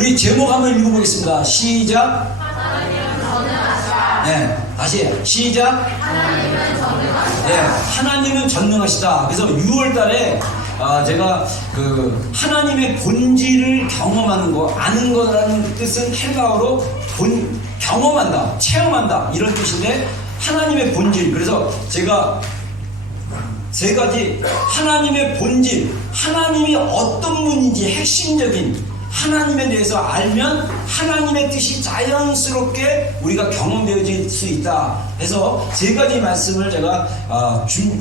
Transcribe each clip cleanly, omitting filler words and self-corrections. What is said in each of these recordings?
우리 제목 한번 읽어보겠습니다. 시작. 하나님은 전능하시다. 네, 다시 시작. 하나님은 전능하시다. 네, 하나님은 전능하시다. 그래서 6월달에 제가 그 하나님의 본질을 경험하는 거, 아는 거라는 뜻은 헬라어로 경험한다, 체험한다 이런 뜻인데 하나님의 본질. 그래서 제가 세 가지 하나님의 본질, 하나님이 어떤 분인지 핵심적인 하나님에 대해서 알면 하나님의 뜻이 자연스럽게 우리가 경험되어질 수 있다 해서 세 가지 말씀을 제가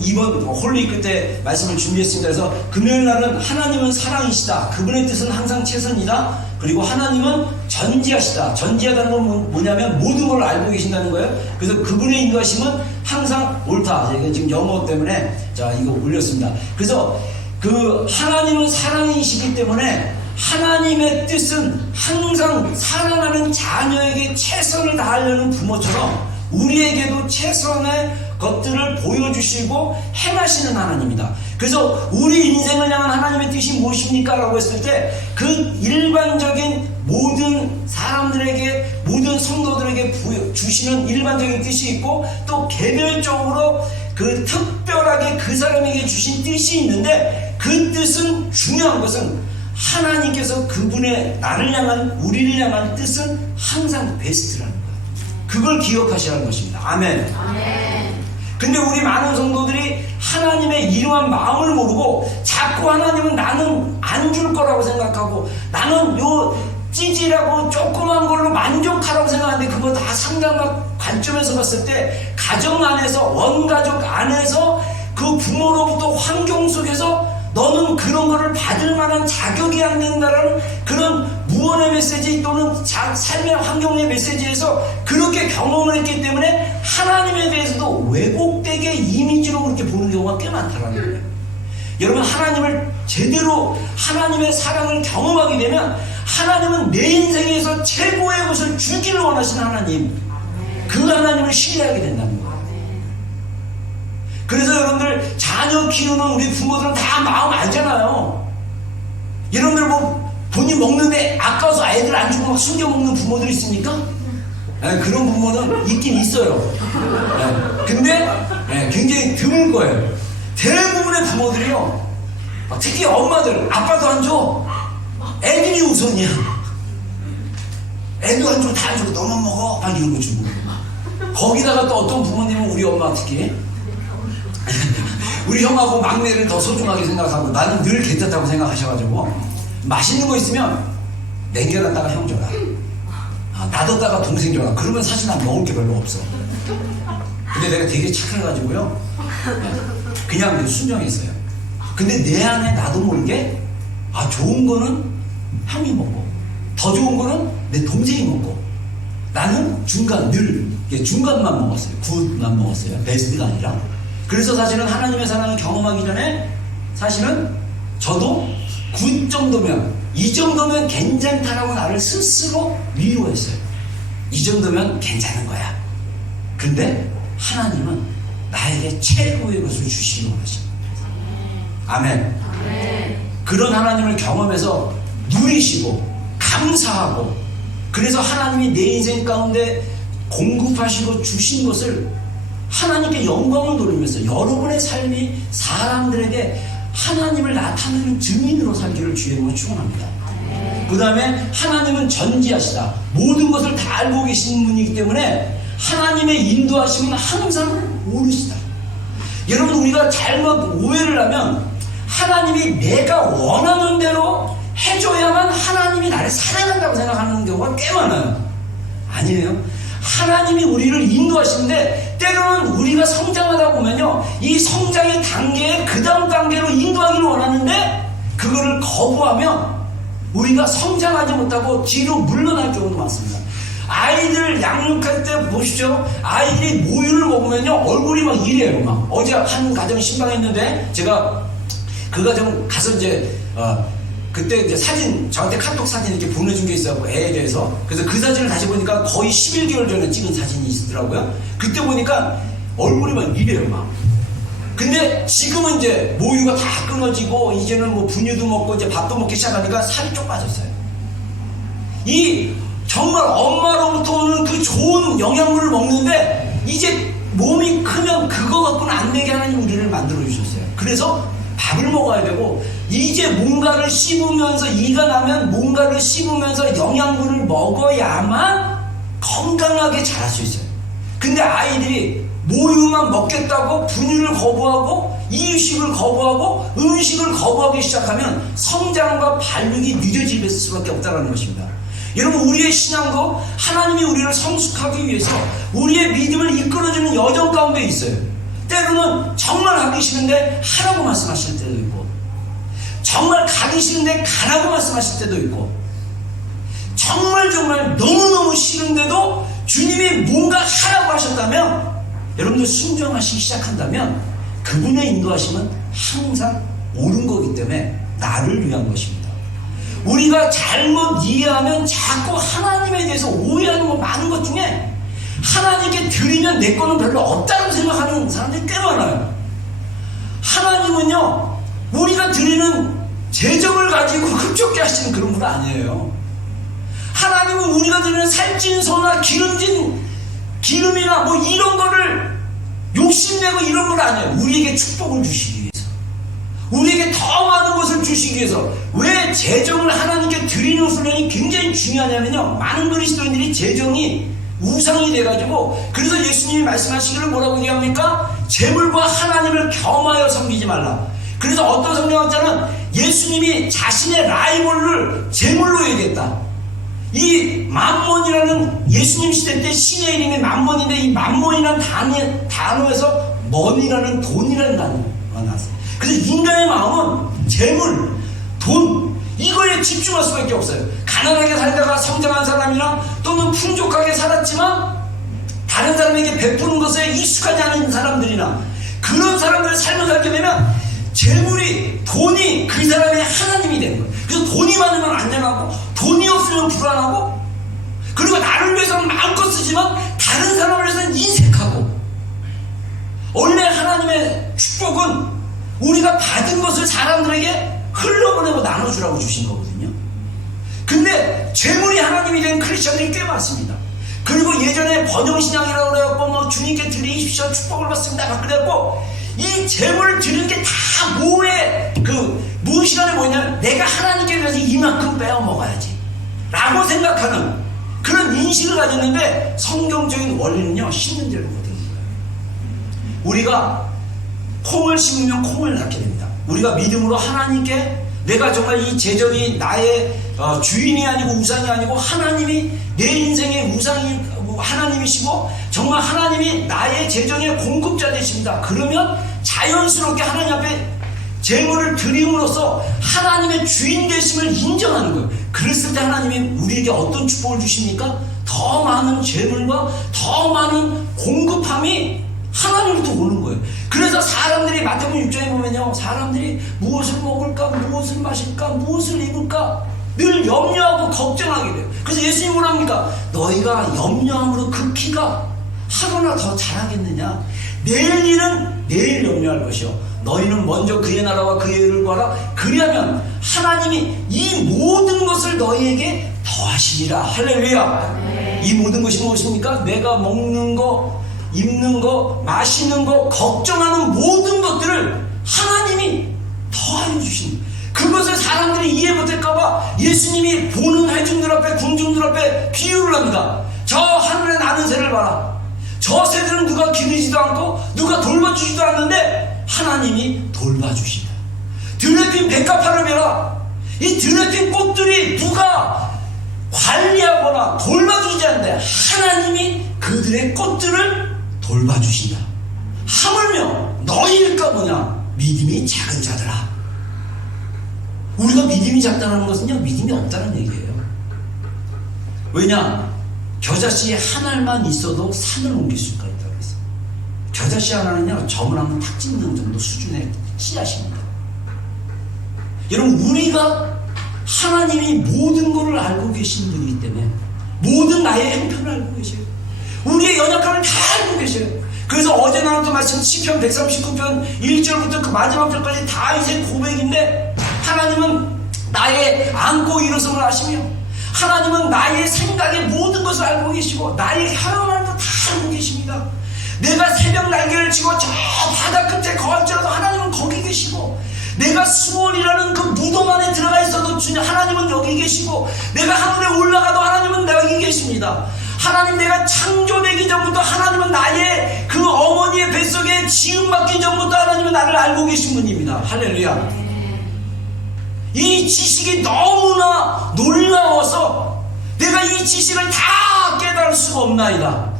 이번 홀리위크 때 말씀을 준비했습니다. 그래서 금요일 날은 하나님은 사랑이시다, 그분의 뜻은 항상 최선이다, 그리고 하나님은 전지하시다. 전지하다는 건 뭐냐면 모든 걸 알고 계신다는 거예요. 그래서 그분의 인도하심은 항상 옳다. 제가 지금 영어 때문에 자 이거 올렸습니다. 그래서 그 하나님은 사랑이시기 때문에 하나님의 뜻은 항상 사랑하는 자녀에게 최선을 다하려는 부모처럼 우리에게도 최선의 것들을 보여주시고 행하시는 하나님이다. 그래서 우리 인생을 향한 하나님의 뜻이 무엇입니까? 라고 했을 때 그 일반적인 모든 사람들에게, 모든 성도들에게 주시는 일반적인 뜻이 있고 또 개별적으로 그 특별하게 그 사람에게 주신 뜻이 있는데 그 뜻은, 중요한 것은 하나님께서 그분의 나를 향한, 우리를 향한 뜻은 항상 베스트라는 거예요. 그걸 기억하시라는 것입니다. 아멘. 아멘. 근데 우리 많은 성도들이 하나님의 이러한 마음을 모르고 자꾸 하나님은 나는 안 줄 거라고 생각하고 나는 요 찌질하고 조그만 걸로 만족하라고 생각하는데 그거 다 상담학 관점에서 봤을 때 가정 안에서, 원가족 안에서 그 부모로부터 환경 속에서 너는 그런 거를 받을 만한 자격이 안 된다라는 그런 무언의 메시지 또는 삶의 환경의 메시지에서 그렇게 경험을 했기 때문에 하나님에 대해서도 왜곡되게 이미지로 그렇게 보는 경우가 꽤 많다는 거예요. 여러분, 하나님을 제대로 하나님의 사랑을 경험하게 되면 하나님은 내 인생에서 최고의 것을 주기를 원하시는 하나님, 그 하나님을 신뢰하게 된다는 거예요. 그래서 여러분들 자녀 키우는 우리 부모들은 다 마음 알잖아요. 여러분들 뭐 본인 먹는데 아까워서 애들 안 주고 막 숨겨 먹는 부모들 있습니까? 그런 부모는 있긴 있어요. 근데 굉장히 드물 거예요. 대부분의 부모들이요, 특히 엄마들, 아빠도 안 줘, 애들이 우선이야. 애도 안 주고 다 안 주고 너만 먹어 막 이런 거 주고. 거기다가 또 어떤 부모님은 우리 엄마 특히 우리 형하고 막내를 더 소중하게 생각하고 나는 늘 괜찮다고 생각하셔가지고 맛있는 거 있으면 남겨놨다가 형 줘라, 놔뒀다가 동생 줘라. 그러면 사실 난 먹을 게 별로 없어. 근데 내가 되게 착해가지고요, 그냥 순정했어요. 근데 내 안에 나도 모르게 좋은 거는 형이 먹고 더 좋은 거는 내 동생이 먹고 나는 늘 중간만 먹었어요. 굿만 먹었어요. 베스트가 아니라. 그래서 사실은 하나님의 사랑을 경험하기 전에 사실은 저도 굿 정도면, 이 정도면 괜찮다라고 나를 스스로 위로했어요. 이 정도면 괜찮은 거야. 근데 하나님은 나에게 최고의 것을 주시기 원하십니다. 아멘. 그런 하나님을 경험해서 누리시고 감사하고, 그래서 하나님이 내 인생 가운데 공급하시고 주신 것을 하나님께 영광을 돌리면서 여러분의 삶이 사람들에게 하나님을 나타내는 증인으로 살기를 주의 이름으로 축원합니다. 그 다음에 하나님은 전지하시다. 모든 것을 다 알고 계신 분이기 때문에 하나님의 인도하심은 항상 옳으시다. 여러분, 우리가 잘못 오해를 하면 하나님이 내가 원하는 대로 해줘야만 하나님이 나를 사랑한다고 생각하는 경우가 꽤 많아요. 아니에요. 하나님이 우리를 인도하시는데 때로는 우리가 성장하다 보면요, 이 성장의 단계에 그 다음 단계로 인도하기를 원하는데 그거를 거부하면 우리가 성장하지 못하고 뒤로 물러날 경우도 많습니다. 아이들 양육할 때 보십시오. 아이들이 모유를 먹으면요 얼굴이 막 이래요. 막 어제 한 가정 신방했는데 제가 그 가정 가서 그때 이제 사진, 저한테 카톡 사진 이렇게 보내준 게 있어요. 애에 대해서. 그래서 그 사진을 다시 보니까 거의 11개월 전에 찍은 사진이 있더라고요. 그때 보니까 얼굴이 막 이래요, 막. 근데 지금은 이제 모유가 다 끊어지고, 이제는 뭐 분유도 먹고, 이제 밥도 먹기 시작하니까 살이 쪽 빠졌어요. 이 정말 엄마로부터 오는 그 좋은 영양분을 먹는데 이제 몸이 크면 그거 갖고는 안 되게 하나님 우리를 만들어 주셨어요. 그래서 밥을 먹어야 되고 이제 뭔가를 씹으면서 이가 나면 뭔가를 씹으면서 영양분을 먹어야만 건강하게 자랄 수 있어요. 근데 아이들이 모유만 먹겠다고 분유를 거부하고 이유식을 거부하고 음식을 거부하기 시작하면 성장과 발육이 늦어질 수밖에 없다는 것입니다. 여러분, 우리의 신앙도 하나님이 우리를 성숙하기 위해서 우리의 믿음을 이끌어주는 여정 가운데 있어요. 때로는 정말 하기 싫은데 하라고 말씀하실 때도 있고, 정말 가기 싫은데 가라고 말씀하실 때도 있고, 정말 너무너무 싫은데도 주님이 뭔가 하라고 하셨다면, 여러분들 순종하시기 시작한다면 그분의 인도하심은 항상 옳은 거기 때문에 나를 위한 것입니다. 우리가 잘못 이해하면 자꾸 하나님에 대해서 오해하는 거 많은 것 중에 하나님께 드리면 내 거는 별로 없다고 생각하는 사람들이 꽤 많아요. 하나님은요, 우리가 드리는 재정을 가지고 흡족해 하시는 그런 분 아니에요. 하나님은 우리가 드리는 살찐 소나 기름진 기름이나 뭐 이런 거를 욕심내고 이런 건 아니에요. 우리에게 축복을 주시기 위해서, 우리에게 더 많은 것을 주시기 위해서. 왜 재정을 하나님께 드리는 훈련이 굉장히 중요하냐면요, 많은 그리스도인들이 재정이 우상이 돼가지고, 그래서 예수님이 말씀하시기를 뭐라고 얘기합니까? 재물과 하나님을 겸하여 섬기지 말라. 그래서 어떤 성경학자는 예수님이 자신의 라이벌을 재물로 얘기했다. 이 만몬이라는, 예수님 시대 때 신의 이름이 만몬인데, 이 만몬이라는 단어에서 mon이라는 돈이라는 단어가 나왔어요. 그래서 인간의 마음은 재물, 돈, 이거에 집중할 수밖에 없어요. 가난하게 살다가 성장한 사람이나 또는 풍족하게 살았지만 다른 사람에게 베푸는 것에 익숙하지 않은 사람들이나 그런 사람들의 삶을 살게 되면 재물이, 돈이 그 사람의 하나님이 되는 거예요. 그래서 돈이 많으면 안전하고 돈이 없으면 불안하고, 그리고 나를 위해서는 마음껏 쓰지만 다른 사람을 위해서는 인색하고. 원래 하나님의 축복은 우리가 받은 것을 사람들에게 흘러보내고 나눠주라고 주신 거거든요. 근데 재물이 하나님이 된 크리스천들이 꽤 많습니다. 그리고 예전에 번영신앙이라고 그래갖고 뭐 주님께 드리십시오, 축복을 받습니다 막 그래갖고 이 재물을 드리는 게 다 뭐에 무엇이라는 뭐냐면 내가 하나님께 위해서 이만큼 빼어 먹어야지 라고 생각하는 그런 인식을 가졌는데, 성경적인 원리는요, 심는 대로 거두는 거예요. 우리가 콩을 심으면 콩을 낳게 됩니다. 우리가 믿음으로 하나님께, 내가 정말 이 재정이 나의 주인이 아니고 우상이 아니고 하나님이 내 인생의 우상이 하나님이시고 정말 하나님이 나의 재정의 공급자 되십니다. 그러면 자연스럽게 하나님 앞에 재물을 드림으로써 하나님의 주인 되심을 인정하는 거예요. 그랬을 때 하나님이 우리에게 어떤 축복을 주십니까? 더 많은 재물과 더 많은 공급함이 하나님부터 오는 거예요. 그래서 사람들이 마태복음 6장에 보면요, 사람들이 무엇을 먹을까, 무엇을 마실까, 무엇을 입을까 늘 염려하고 걱정하게 돼요. 그래서 예수님이 뭐라 합니까? 너희가 염려함으로 그 키가 하루나 더 자라겠느냐? 내일 일은 내일 염려할 것이요, 너희는 먼저 그의 나라와 그의 의를 구하라. 그리하면 하나님이 이 모든 것을 너희에게 더하시리라. 할렐루야. 이 모든 것이 무엇입니까? 내가 먹는 거, 입는 거, 마시는 거, 걱정하는 모든 것들을 하나님이 더하여 주신, 그것을 사람들이 이해 못할까봐 예수님이 보는 회중들 앞에, 군중들 앞에 비유를 합니다. 저 하늘에 나는 새를 봐라. 저 새들은 누가 기르지도 않고 누가 돌봐주지도 않는데 하나님이 돌봐주시다. 들에 핀 백합화를 베라. 이 들에 핀 꽃들이 누가 관리하거나 돌봐주지 않는데 하나님이 그들의 꽃들을 돌봐주신다. 하물며 너희일까 보냐, 믿음이 작은 자들아. 우리가 믿음이 작다는 것은요, 믿음이 없다는 얘기예요. 왜냐? 겨자씨 하나만 있어도 산을 옮길 수가 있다고 했어요. 겨자씨 하나는요, 점을 한번 탁 찍는 정도 수준의 씨앗입니다. 여러분, 우리가 하나님이 모든 것을 알고 계신 분이기 때문에 모든 나의 형편을 알고 계셔요. 우리의 연약함을 다 알고 계셔요. 그래서 어제 나눴던 말씀 시편 139편 1절부터 그 마지막 절까지 다윗의 고백인데, 하나님은 나의 안고 일어섬을 아시며 하나님은 하나님은 나의 생각의 모든 것을 알고 계시고 나의 혈연함도 다 알고 계십니다. 내가 새벽 날개를 치고 저 바다 끝에 거할지라도 하나님은 거기 계시고, 내가 수월이라는 그 무덤 안에 들어가 있어도 주님 하나님은 여기 계시고, 내가 하늘에 올라가도 하나님은 여기 계십니다. 하나님, 내가 창조되기 전부터 하나님은 나의 그 어머니의 뱃속에 지음받기 전부터 하나님은 나를 알고 계신 분입니다. 할렐루야. 이 지식이 너무나 놀라워서 내가 이 지식을 다 깨달을 수가 없나이다.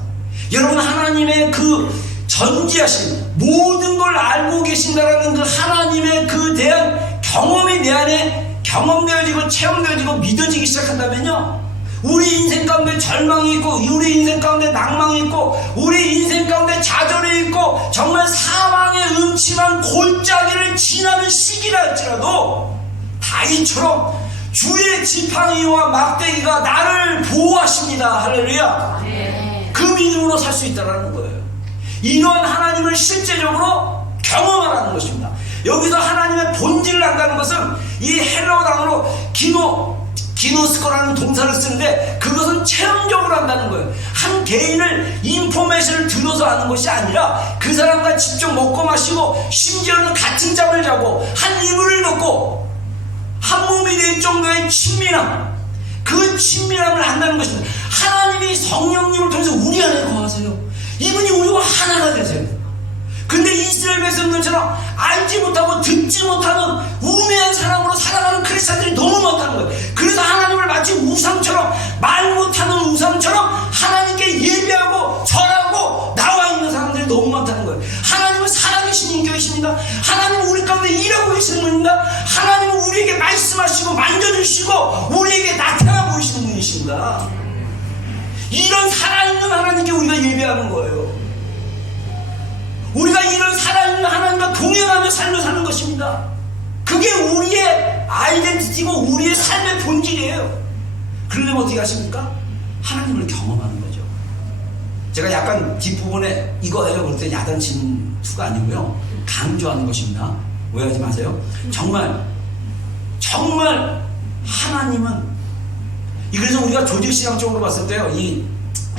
여러분, 하나님의 그 전지하신 모든 걸 알고 계신다라는 그 하나님의 그 대한 경험이 내 안에 경험되어지고 체험되어지고 믿어지기 시작한다면요, 우리 인생 가운데 절망이 있고, 우리 인생 가운데 낭망이 있고, 우리 인생 가운데 좌절이 있고, 정말 사망의 음침한 골짜기를 지나는 시기라 할지라도 다윗처럼 주의 지팡이와 막대기가 나를 보호하십니다. 할렐루야. 그 믿음으로 살 수 있다는 거예요. 이러한 하나님을 실제적으로 경험하라는 것입니다. 여기서 하나님의 본질을 안다는 것은 이 헬라어 단어로 기노스코라는 동사를 쓰는데, 그것은 체험적으로 한다는 거예요. 한 개인을 인포메이션을 들어서 하는 것이 아니라 그 사람과 직접 먹고 마시고, 심지어는 같은 잠을 자고 한 이불을 덮고 한 몸이 될 정도의 친밀함, 그 친밀함을 안다는 것입니다. 하나님이 성령님을 통해서 우리 안에 거하세요. 이분이 우리와 하나가 되세요. 근데 이스라엘 백성들처럼 알지 못하고 듣지 못하는 우매한 사람으로 살아가는 크리스찬들이 너무 많다는 거예요. 그래서 하나님을 마치 우상처럼, 말 못하는 우상처럼 하나님께 예배하고 절하고 나와 있는 사람들이 너무 많다는 거예요. 하나님은 살아계신 인격이십니다. 하나님은 우리 가운데 일하고 계시는 분입니다. 하나님은 우리에게 말씀하시고 만져주시고 우리에게 나타나 보이시는 분이십니다. 이런 살아있는 하나님께 우리가 예배하는 거예요. 우리가 이런 살아있는 하나님과 동행하며 삶을 사는 것입니다. 그게 우리의 아이덴티티고 우리의 삶의 본질이에요. 그러려면 어떻게 하십니까? 하나님을 경험하는 거죠. 제가 약간 뒷부분에 이거예요 그럴 때 야단치는 투가 아니고요, 강조하는 것입니다. 오해하지 마세요. 정말 하나님은, 그래서 우리가 조직신학적으로 봤을 때요, 이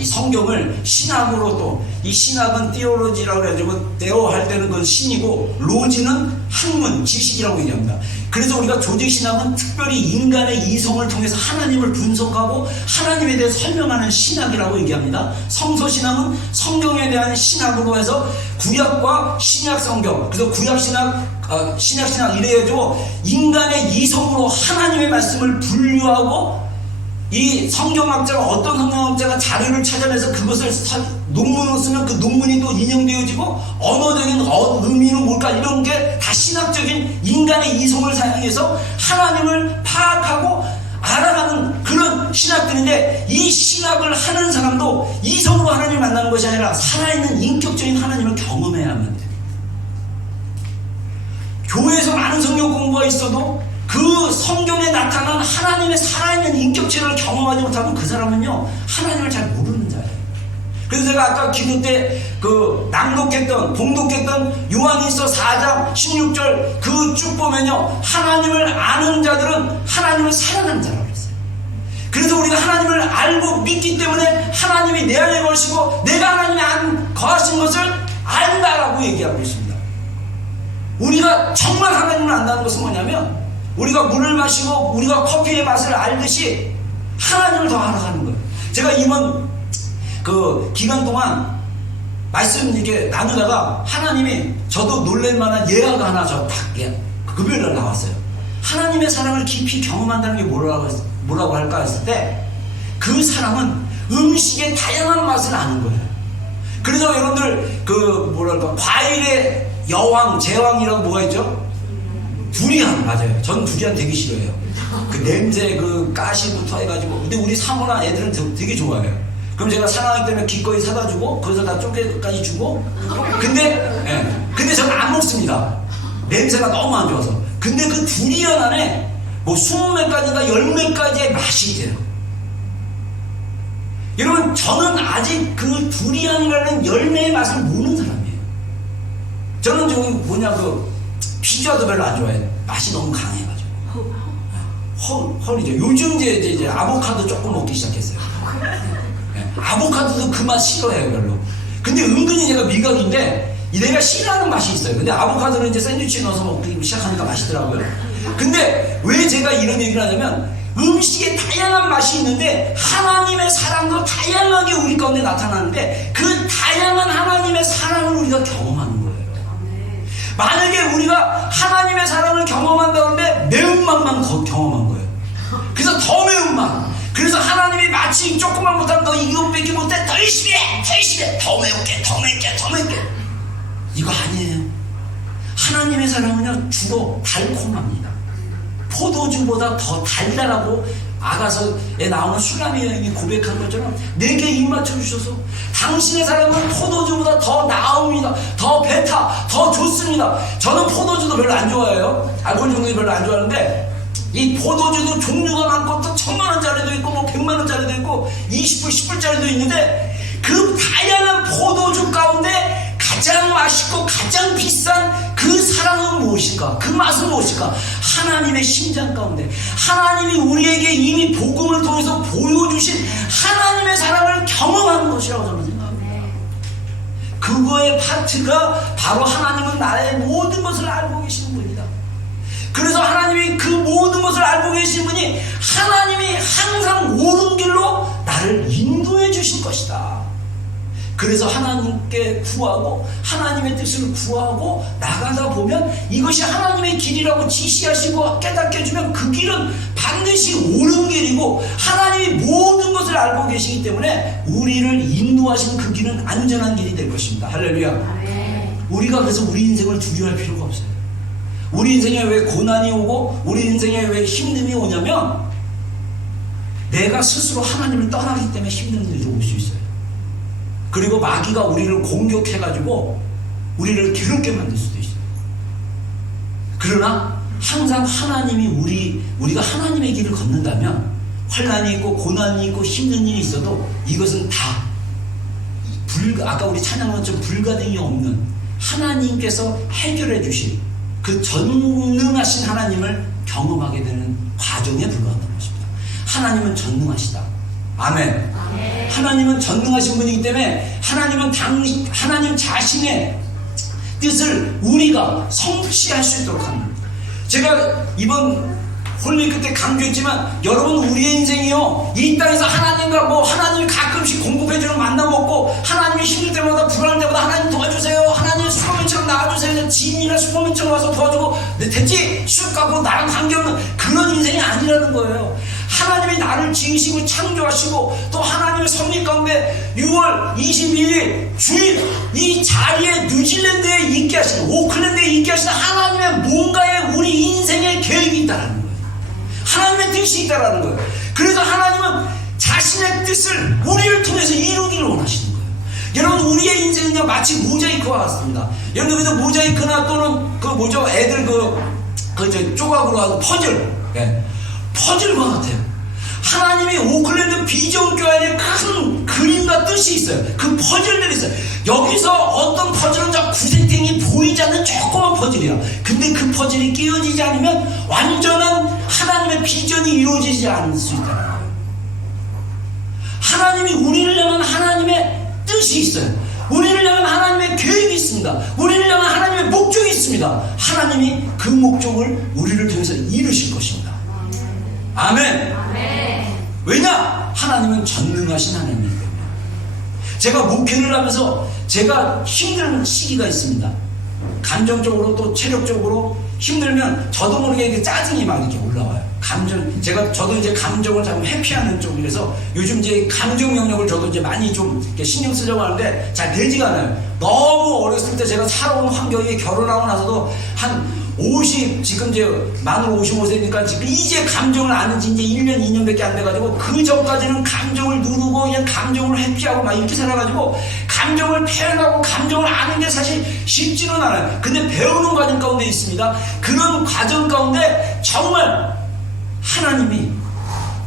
성경을 신학으로, 또 이 신학은 띠올로지라고 해가지고 떼어 할 때는 그건 신이고, 로지는 학문, 지식이라고 얘기합니다. 그래서 우리가 조직신학은 특별히 인간의 이성을 통해서 하나님을 분석하고 하나님에 대해 설명하는 신학이라고 얘기합니다. 성서신학은 성경에 대한 신학으로 해서 구약과 신약 성경, 그래서 구약신학, 신약신학 이래가지고 인간의 이성으로 하나님의 말씀을 분류하고, 이 성경학자가, 어떤 성경학자가 자료를 찾아내서 그것을 논문으로 쓰면 그 논문이 또 인용되어지고, 언어적인 의미는 뭘까, 이런 게 다 신학적인 인간의 이성을 사용해서 하나님을 파악하고 알아가는 그런 신학들인데, 이 신학을 하는 사람도 이성으로 하나님을 만나는 것이 아니라 살아있는 인격적인 하나님을 경험해야만 돼요. 교회에서 많은 성경 공부가 있어도 그 성경에 나타난 하나님의 살아있는 인격체를 경험하지 못하면 그 사람은요, 하나님을 잘 모르는 자예요. 그래서 제가 아까 기도 때 봉독했던 요한일서 4장 16절 그 쭉 보면요, 하나님을 아는 자들은 하나님을 사랑하는 자라고 그랬어요. 그래서 우리가 하나님을 알고 믿기 때문에 하나님이 내 안에 거하시고 내가 하나님의 안 거하신 것을 안다라고 얘기하고 있습니다. 우리가 정말 하나님을 안다는 것은 뭐냐면, 우리가 물을 마시고 우리가 커피의 맛을 알듯이 하나님을 더 알아가는 거예요. 제가 이번 그 기간 동안 말씀 이렇게 나누다가 하나님이, 저도 놀랄만한 예화가 하나 딱 금요일날 나왔어요. 하나님의 사랑을 깊이 경험한다는 게 뭐라고 할까 했을 때, 그 사람은 음식의 다양한 맛을 아는 거예요. 그래서 여러분들 과일의 여왕, 제왕이라고 뭐가 있죠? 두리안. 맞아요. 전 두리안 되게 싫어해요. 그 냄새, 그 가시부터 해가지고. 근데 우리 사모나 애들은 되게 좋아해요. 그럼 제가 사랑하기 때문에 기꺼이 사다 주고, 거기서 다 쪼개까지 주고. 근데 저는 안 먹습니다. 냄새가 너무 안 좋아서. 근데 그 두리안 안에 뭐 20몇 가지인가 10몇 가지의 맛이 있대요. 여러분, 저는 아직 그 두리안이라는 열매의 맛을 모르는 사람이에요. 저는 피자도 별로 안 좋아해요. 맛이 너무 강해가지고. 헐이죠. 요즘 이제 아보카도 조금 먹기 시작했어요. 네. 아보카도도 그 맛 싫어해요, 별로. 근데 은근히 제가 미각인데 내가 싫어하는 맛이 있어요. 근데 아보카도는 이제 샌드위치에 넣어서 먹기 시작하니까 맛있더라고요. 근데 왜 제가 이런 얘기를 하냐면 음식에 다양한 맛이 있는데 하나님의 사랑도 다양하게 우리 가운데 나타나는데 그 다양한 하나님의 사랑을 우리가 경험하는 거예요. 만약에 우리가 하나님의 사랑을 경험한다는데 매운맛만 경험한 거예요. 그래서 더 매운맛. 그래서 하나님이 마치 조금만 못하면 너 이것밖에 못해. 더 열심히 해. 더 열심히 해. 더 매울게. 더 맵게. 더 맵게. 이거 아니에요. 하나님의 사랑은요 주로 달콤합니다. 포도주보다 더 달달하고 아가서에 나오는 수라미 여인이 고백한 것처럼 내게 입 맞춰주셔서 당신의 사랑은 포도주보다 더 나옵니다. 더 베타, 더 좋습니다. 저는 포도주도 별로 안 좋아해요. 알코올 종류 별로 안 좋아하는데 이 포도주도 종류가 많고 또 1000만원짜리도 있고 뭐 100만원짜리도 있고 20불, 10불짜리도 있는데 그 다양한 포도주 가운데 가장 맛있고 가장 비싼 그 사랑은 무엇일까? 그 맛은 무엇일까? 하나님의 심장 가운데 하나님이 우리에게 이미 복음을 통해서 보여주신 하나님의 사랑을 경험하는 것이라고 저는 생각합니다. 그거의 파트가 바로 하나님은 나의 모든 것을 알고 계시는 분이다. 그래서 하나님이 그 모든 것을 알고 계신 분이 하나님이 항상 옳은 길로 나를 인도해 주실 것이다. 그래서 하나님께 구하고 하나님의 뜻을 구하고 나가다 보면 이것이 하나님의 길이라고 지시하시고 깨닫게 해주면 그 길은 반드시 옳은 길이고 하나님이 모든 것을 알고 계시기 때문에 우리를 인도하신 그 길은 안전한 길이 될 것입니다. 할렐루야. 우리가 그래서 우리 인생을 두려워할 필요가 없어요. 우리 인생에 왜 고난이 오고 우리 인생에 왜 힘듦이 오냐면 내가 스스로 하나님을 떠나기 때문에 힘든 일이 올 수 있어요. 그리고 마귀가 우리를 공격해가지고 우리를 괴롭게 만들 수도 있어요. 그러나 항상 하나님이 우리가 하나님의 길을 걷는다면 환난이 있고 고난이 있고 힘든 일이 있어도 이것은 다 아까 우리 찬양한 것처럼 불가능이 없는 하나님께서 해결해 주신 그 전능하신 하나님을 경험하게 되는 과정에 불과하다는 것입니다. 하나님은 전능하시다. 아멘. 하나님은 전능하신 분이기 때문에 하나님 자신의 뜻을 우리가 성취할 수 있도록 합니다. 제가 이번 홀리크 때 강조했지만 여러분 우리의 인생이요 이 땅에서 하나님과 하나님이 가끔씩 공급해주는 만나 먹고 하나님이 힘들 때마다 불안할 때마다 하나님 도와주세요. 하나님 슈퍼맨처럼 나와주세요. 지인이나 슈퍼맨처럼 와서 도와주고 됐지? 쑥 가고 나랑 관계없는 그런 인생이 아니라는 거예요. 하나님이 나를 지으시고 창조하시고 또 하나님의 섭리 가운데 6월 21일 주일 이 자리에 뉴질랜드에 있게 하시는 오클랜드에 있게 하시는 하나님의 뭔가의 우리 인생의 계획이 있다는 거예요. 하나님의 뜻이 있다는 거예요. 그래서 하나님은 자신의 뜻을 우리를 통해서 이루기를 원하시는 거예요. 여러분 우리의 인생은요 마치 모자이크와 같습니다. 여러분 그래서 모자이크나 또는 애들 조각으로 하는 퍼즐, 퍼즐과 같아요. 하나님이 오클랜드 비전교회에 큰 그림과 뜻이 있어요. 그 퍼즐들이 있어요. 여기서 어떤 퍼즐은 저 구색탱이 보이지 않는 조그만 퍼즐이야. 근데 그 퍼즐이 끼워지지 않으면 완전한 하나님의 비전이 이루어지지 않을 수 있다는 거예요. 하나님이 우리를 향한 하나님의 뜻이 있어요. 우리를 향한 하나님의 계획이 있습니다. 우리를 향한 하나님의 목적이 있습니다. 하나님이 그 목적을 우리를 통해서 이루실 것입니다. 아멘. 왜냐? 하나님은 전능하신 하나님이기 때문에. 제가 목회를 하면서 제가 힘든 시기가 있습니다. 감정적으로 또 체력적으로 힘들면 저도 모르게 짜증이 막 이렇게 올라와요. 저도 이제 감정을 좀 회피하는 쪽이라서 요즘 이제 감정 영역을 저도 이제 많이 좀 신경 쓰려고 하는데 잘 되지가 않아요. 너무 어렸을 때 제가 살아온 환경이 결혼하고 나서도 지금 이제 만으로 55세니까 지금 이제 감정을 아는 지 이제 1년, 2년밖에 안 돼가지고 그 전까지는 감정을 누르고 그냥 감정을 회피하고 막 이렇게 살아가지고 감정을 표현하고 감정을 아는 게 사실 쉽지는 않아요. 근데 배우는 과정 가운데 있습니다. 그런 과정 가운데 정말 하나님이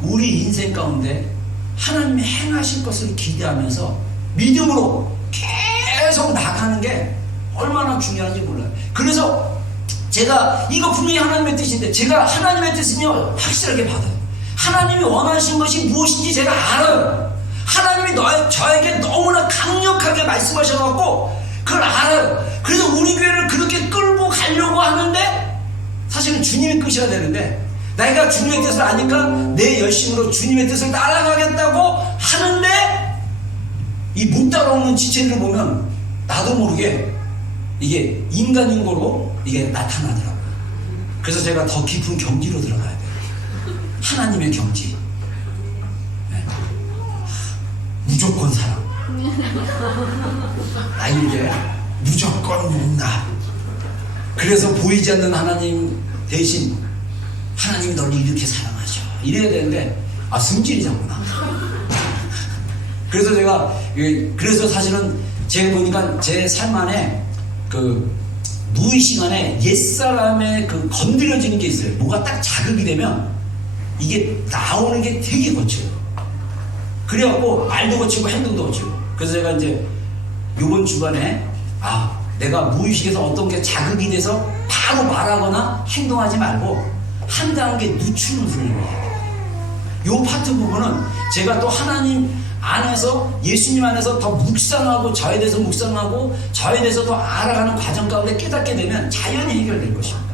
우리 인생 가운데 하나님이 행하실 것을 기대하면서 믿음으로 계속 나가는 게 얼마나 중요한지 몰라요. 그래서 제가 이거 분명히 하나님의 뜻인데 제가 하나님의 뜻은요 확실하게 받아요. 하나님이 원하시는 것이 무엇인지 제가 알아요. 하나님이 저에게 너무나 강력하게 말씀하셔갖고 그걸 알아요. 그래서 우리 교회를 그렇게 끌고 가려고 하는데 사실은 주님이 끄셔야 되는데 내가 주님의 뜻을 아니까 내 열심으로 주님의 뜻을 따라가겠다고 하는데 이 못 따라오는 지체들을 보면 나도 모르게 이게 인간인고로 이게 나타나더라고요. 그래서 제가 더 깊은 경지로 들어가야 돼요. 하나님의 경지. 네. 무조건 사랑. 나에게 무조건 용납. 그래서 보이지 않는 하나님 대신 하나님이 너를 이렇게 사랑하셔. 이래야 되는데 승질이잖구나. 그래서 제가 그래서 사실은 제가 보니까 제 삶 안에 무의식 안에 옛사람의 건드려지는 게 있어요. 뭐가 딱 자극이 되면 이게 나오는 게 되게 거쳐요. 그래갖고 말도 거치고 행동도 거치고. 그래서 제가 이제 요번 주간에 내가 무의식에서 어떤 게 자극이 돼서 바로 말하거나 행동하지 말고 한 단계 늦추는 훈련을 해야 돼요. 요 파트 부분은 제가 또 하나님 안에서 예수님 안에서 더 묵상하고 저에 대해서 묵상하고 저에 대해서 더 알아가는 과정 가운데 깨닫게 되면 자연히 해결될 것입니다.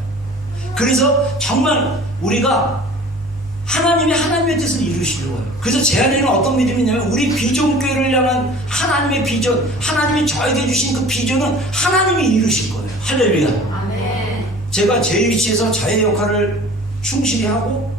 그래서 정말 우리가 하나님의 뜻을 이루시려고 해요. 그래서 제 안에는 어떤 믿음이 있냐면 우리 비전교회를 향한 하나님의 비전, 하나님이 저에게 주신 그 비전은 하나님이 이루실 거예요. 할렐루야. 아멘. 제가 제 위치에서 저의 역할을 충실히 하고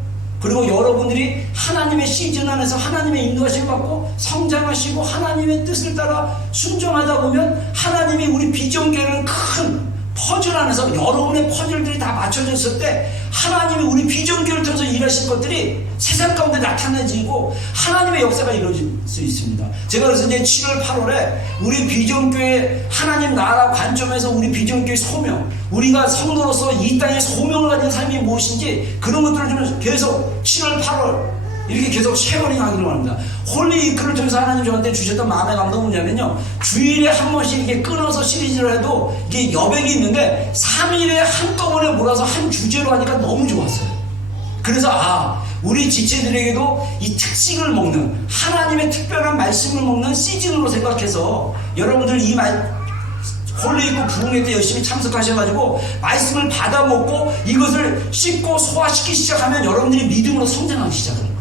그리고 여러분들이 하나님의 시즌 안에서 하나님의 인도하심을 받고 성장하시고 하나님의 뜻을 따라 순종하다 보면 하나님이 우리 비전교회는 큰 퍼즐 안에서 여러분의 퍼즐들이 다 맞춰졌을 때 하나님이 우리 비전교회를 통해서 일하실 것들이 세상 가운데 나타나지고 하나님의 역사가 이루어질 수 있습니다. 제가 그래서 이제 7월 8월에 우리 비전교회 하나님 나라 관점에서 우리 비전교회 소명, 우리가 성도로서 이 땅에 소명을 가진 삶이 무엇인지 그런 것들을 좀 계속 7월 8월 이렇게 계속 쉐어링 하기로 합니다. 홀리 이크를 통해서 하나님 저한테 주셨던 마음의 감동은 뭐냐면요, 주일에 한 번씩 이렇게 끊어서 시리즈를 해도 이게 여백이 있는데 3일에 한꺼번에 몰아서 한 주제로 하니까 너무 좋았어요. 그래서 우리 지체들에게도 이 특식을 먹는 하나님의 특별한 말씀을 먹는 시즌으로 생각해서 여러분들 이 홀리있고 부흥회 때 열심히 참석하셔가지고 말씀을 받아먹고 이것을 씹고 소화시키기 시작하면 여러분들이 믿음으로 성장하기 시작하는 거예요.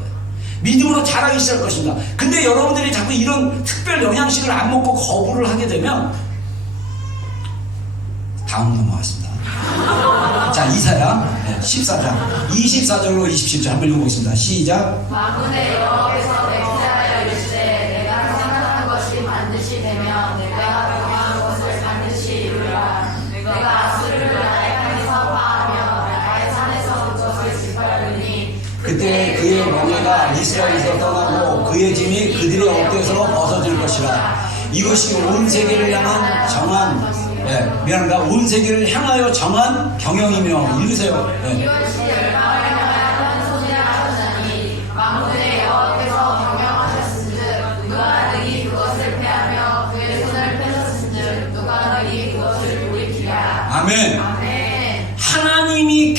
믿음으로 자라기 시작할 것입니다. 근데 여러분들이 자꾸 이런 특별 영양식을 안 먹고 거부를 하게 되면 다음 넘어가겠습니다. 자, 이사야 14장 24절로 27절 한번 읽어보겠습니다. 시작. 만군의 여호와께서 맹세하여 이르시되 내가 생각하는 것이 반드시 되며 내가 명하는 것을 반드시 이루리라. 내가 아수르를 나의 땅에서 파하며 나의 산에서 그것을 지파하리니 그때 그의 명예가 이스라엘에서 떠나고 그의 짐이 그들의 어깨에서 벗어질 것이라. 이것이 온 세계를 향한 정한 미안합니다. 온 세계를 향하여 정한 경영이며. 읽으세요. 이것이 열방을 향하여 손이라 하셨나니 만군의 여호와께서 경영하셨은즉 누가 능히 그것을 패하며 그의 손을 펴셨은즉 누가 능히 그것을 돌이키랴. 아멘. 아멘. 하나님이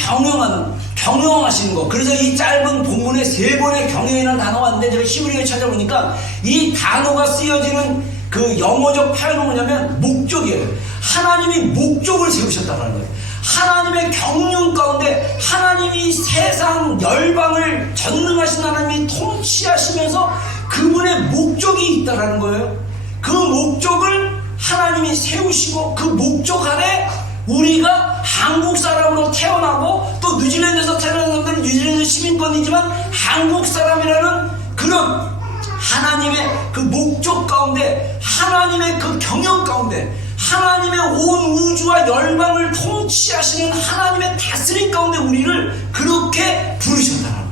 경영하시는 거. 그래서 이 짧은 본문에 3번의 경영이라는 단어가 있는데 제가 히브리어에 찾아보니까 이 단어가 쓰여지는 그 영어적 표현은 뭐냐면 목적이에요. 하나님이 목적을 세우셨다는 거예요. 하나님의 경륜 가운데 하나님이 세상 열방을 전능하신 하나님이 통치하시면서 그분의 목적이 있다는 거예요. 그 목적을 하나님이 세우시고 그 목적 안에 우리가 한국 사람으로 태어나고 또 뉴질랜드에서 태어난 사람들은 뉴질랜드 시민권이지만 한국 사람이라는 그런 하나님의 그 목적 가운데 하나님의 그 경영 가운데 하나님의 온 우주와 열방을 통치하시는 하나님의 다스림 가운데 우리를 그렇게 부르셨다는 거예요.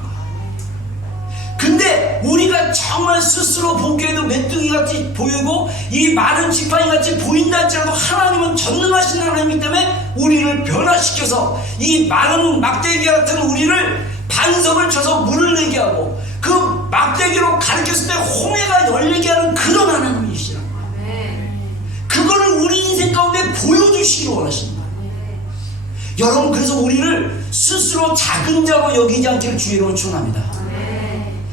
근데 우리가 정말 스스로 보기에도 메뚜기같이 보이고 이 많은 지팡이같이 보인다 할지라도 하나님은 전능하신 하나님이기 때문에 우리를 변화시켜서 이 많은 막대기 같은 우리를 반석을 쳐서 물을 내게 하고 그 막대기로 가르쳤을 때 홍해가 열리게 하는 그런 하나님이시라. 그거를 우리 인생 가운데 보여주시기 원하십니다. 여러분, 그래서 우리를 스스로 작은 자로 여기지 않기를 주의 이름으로 축원합니다.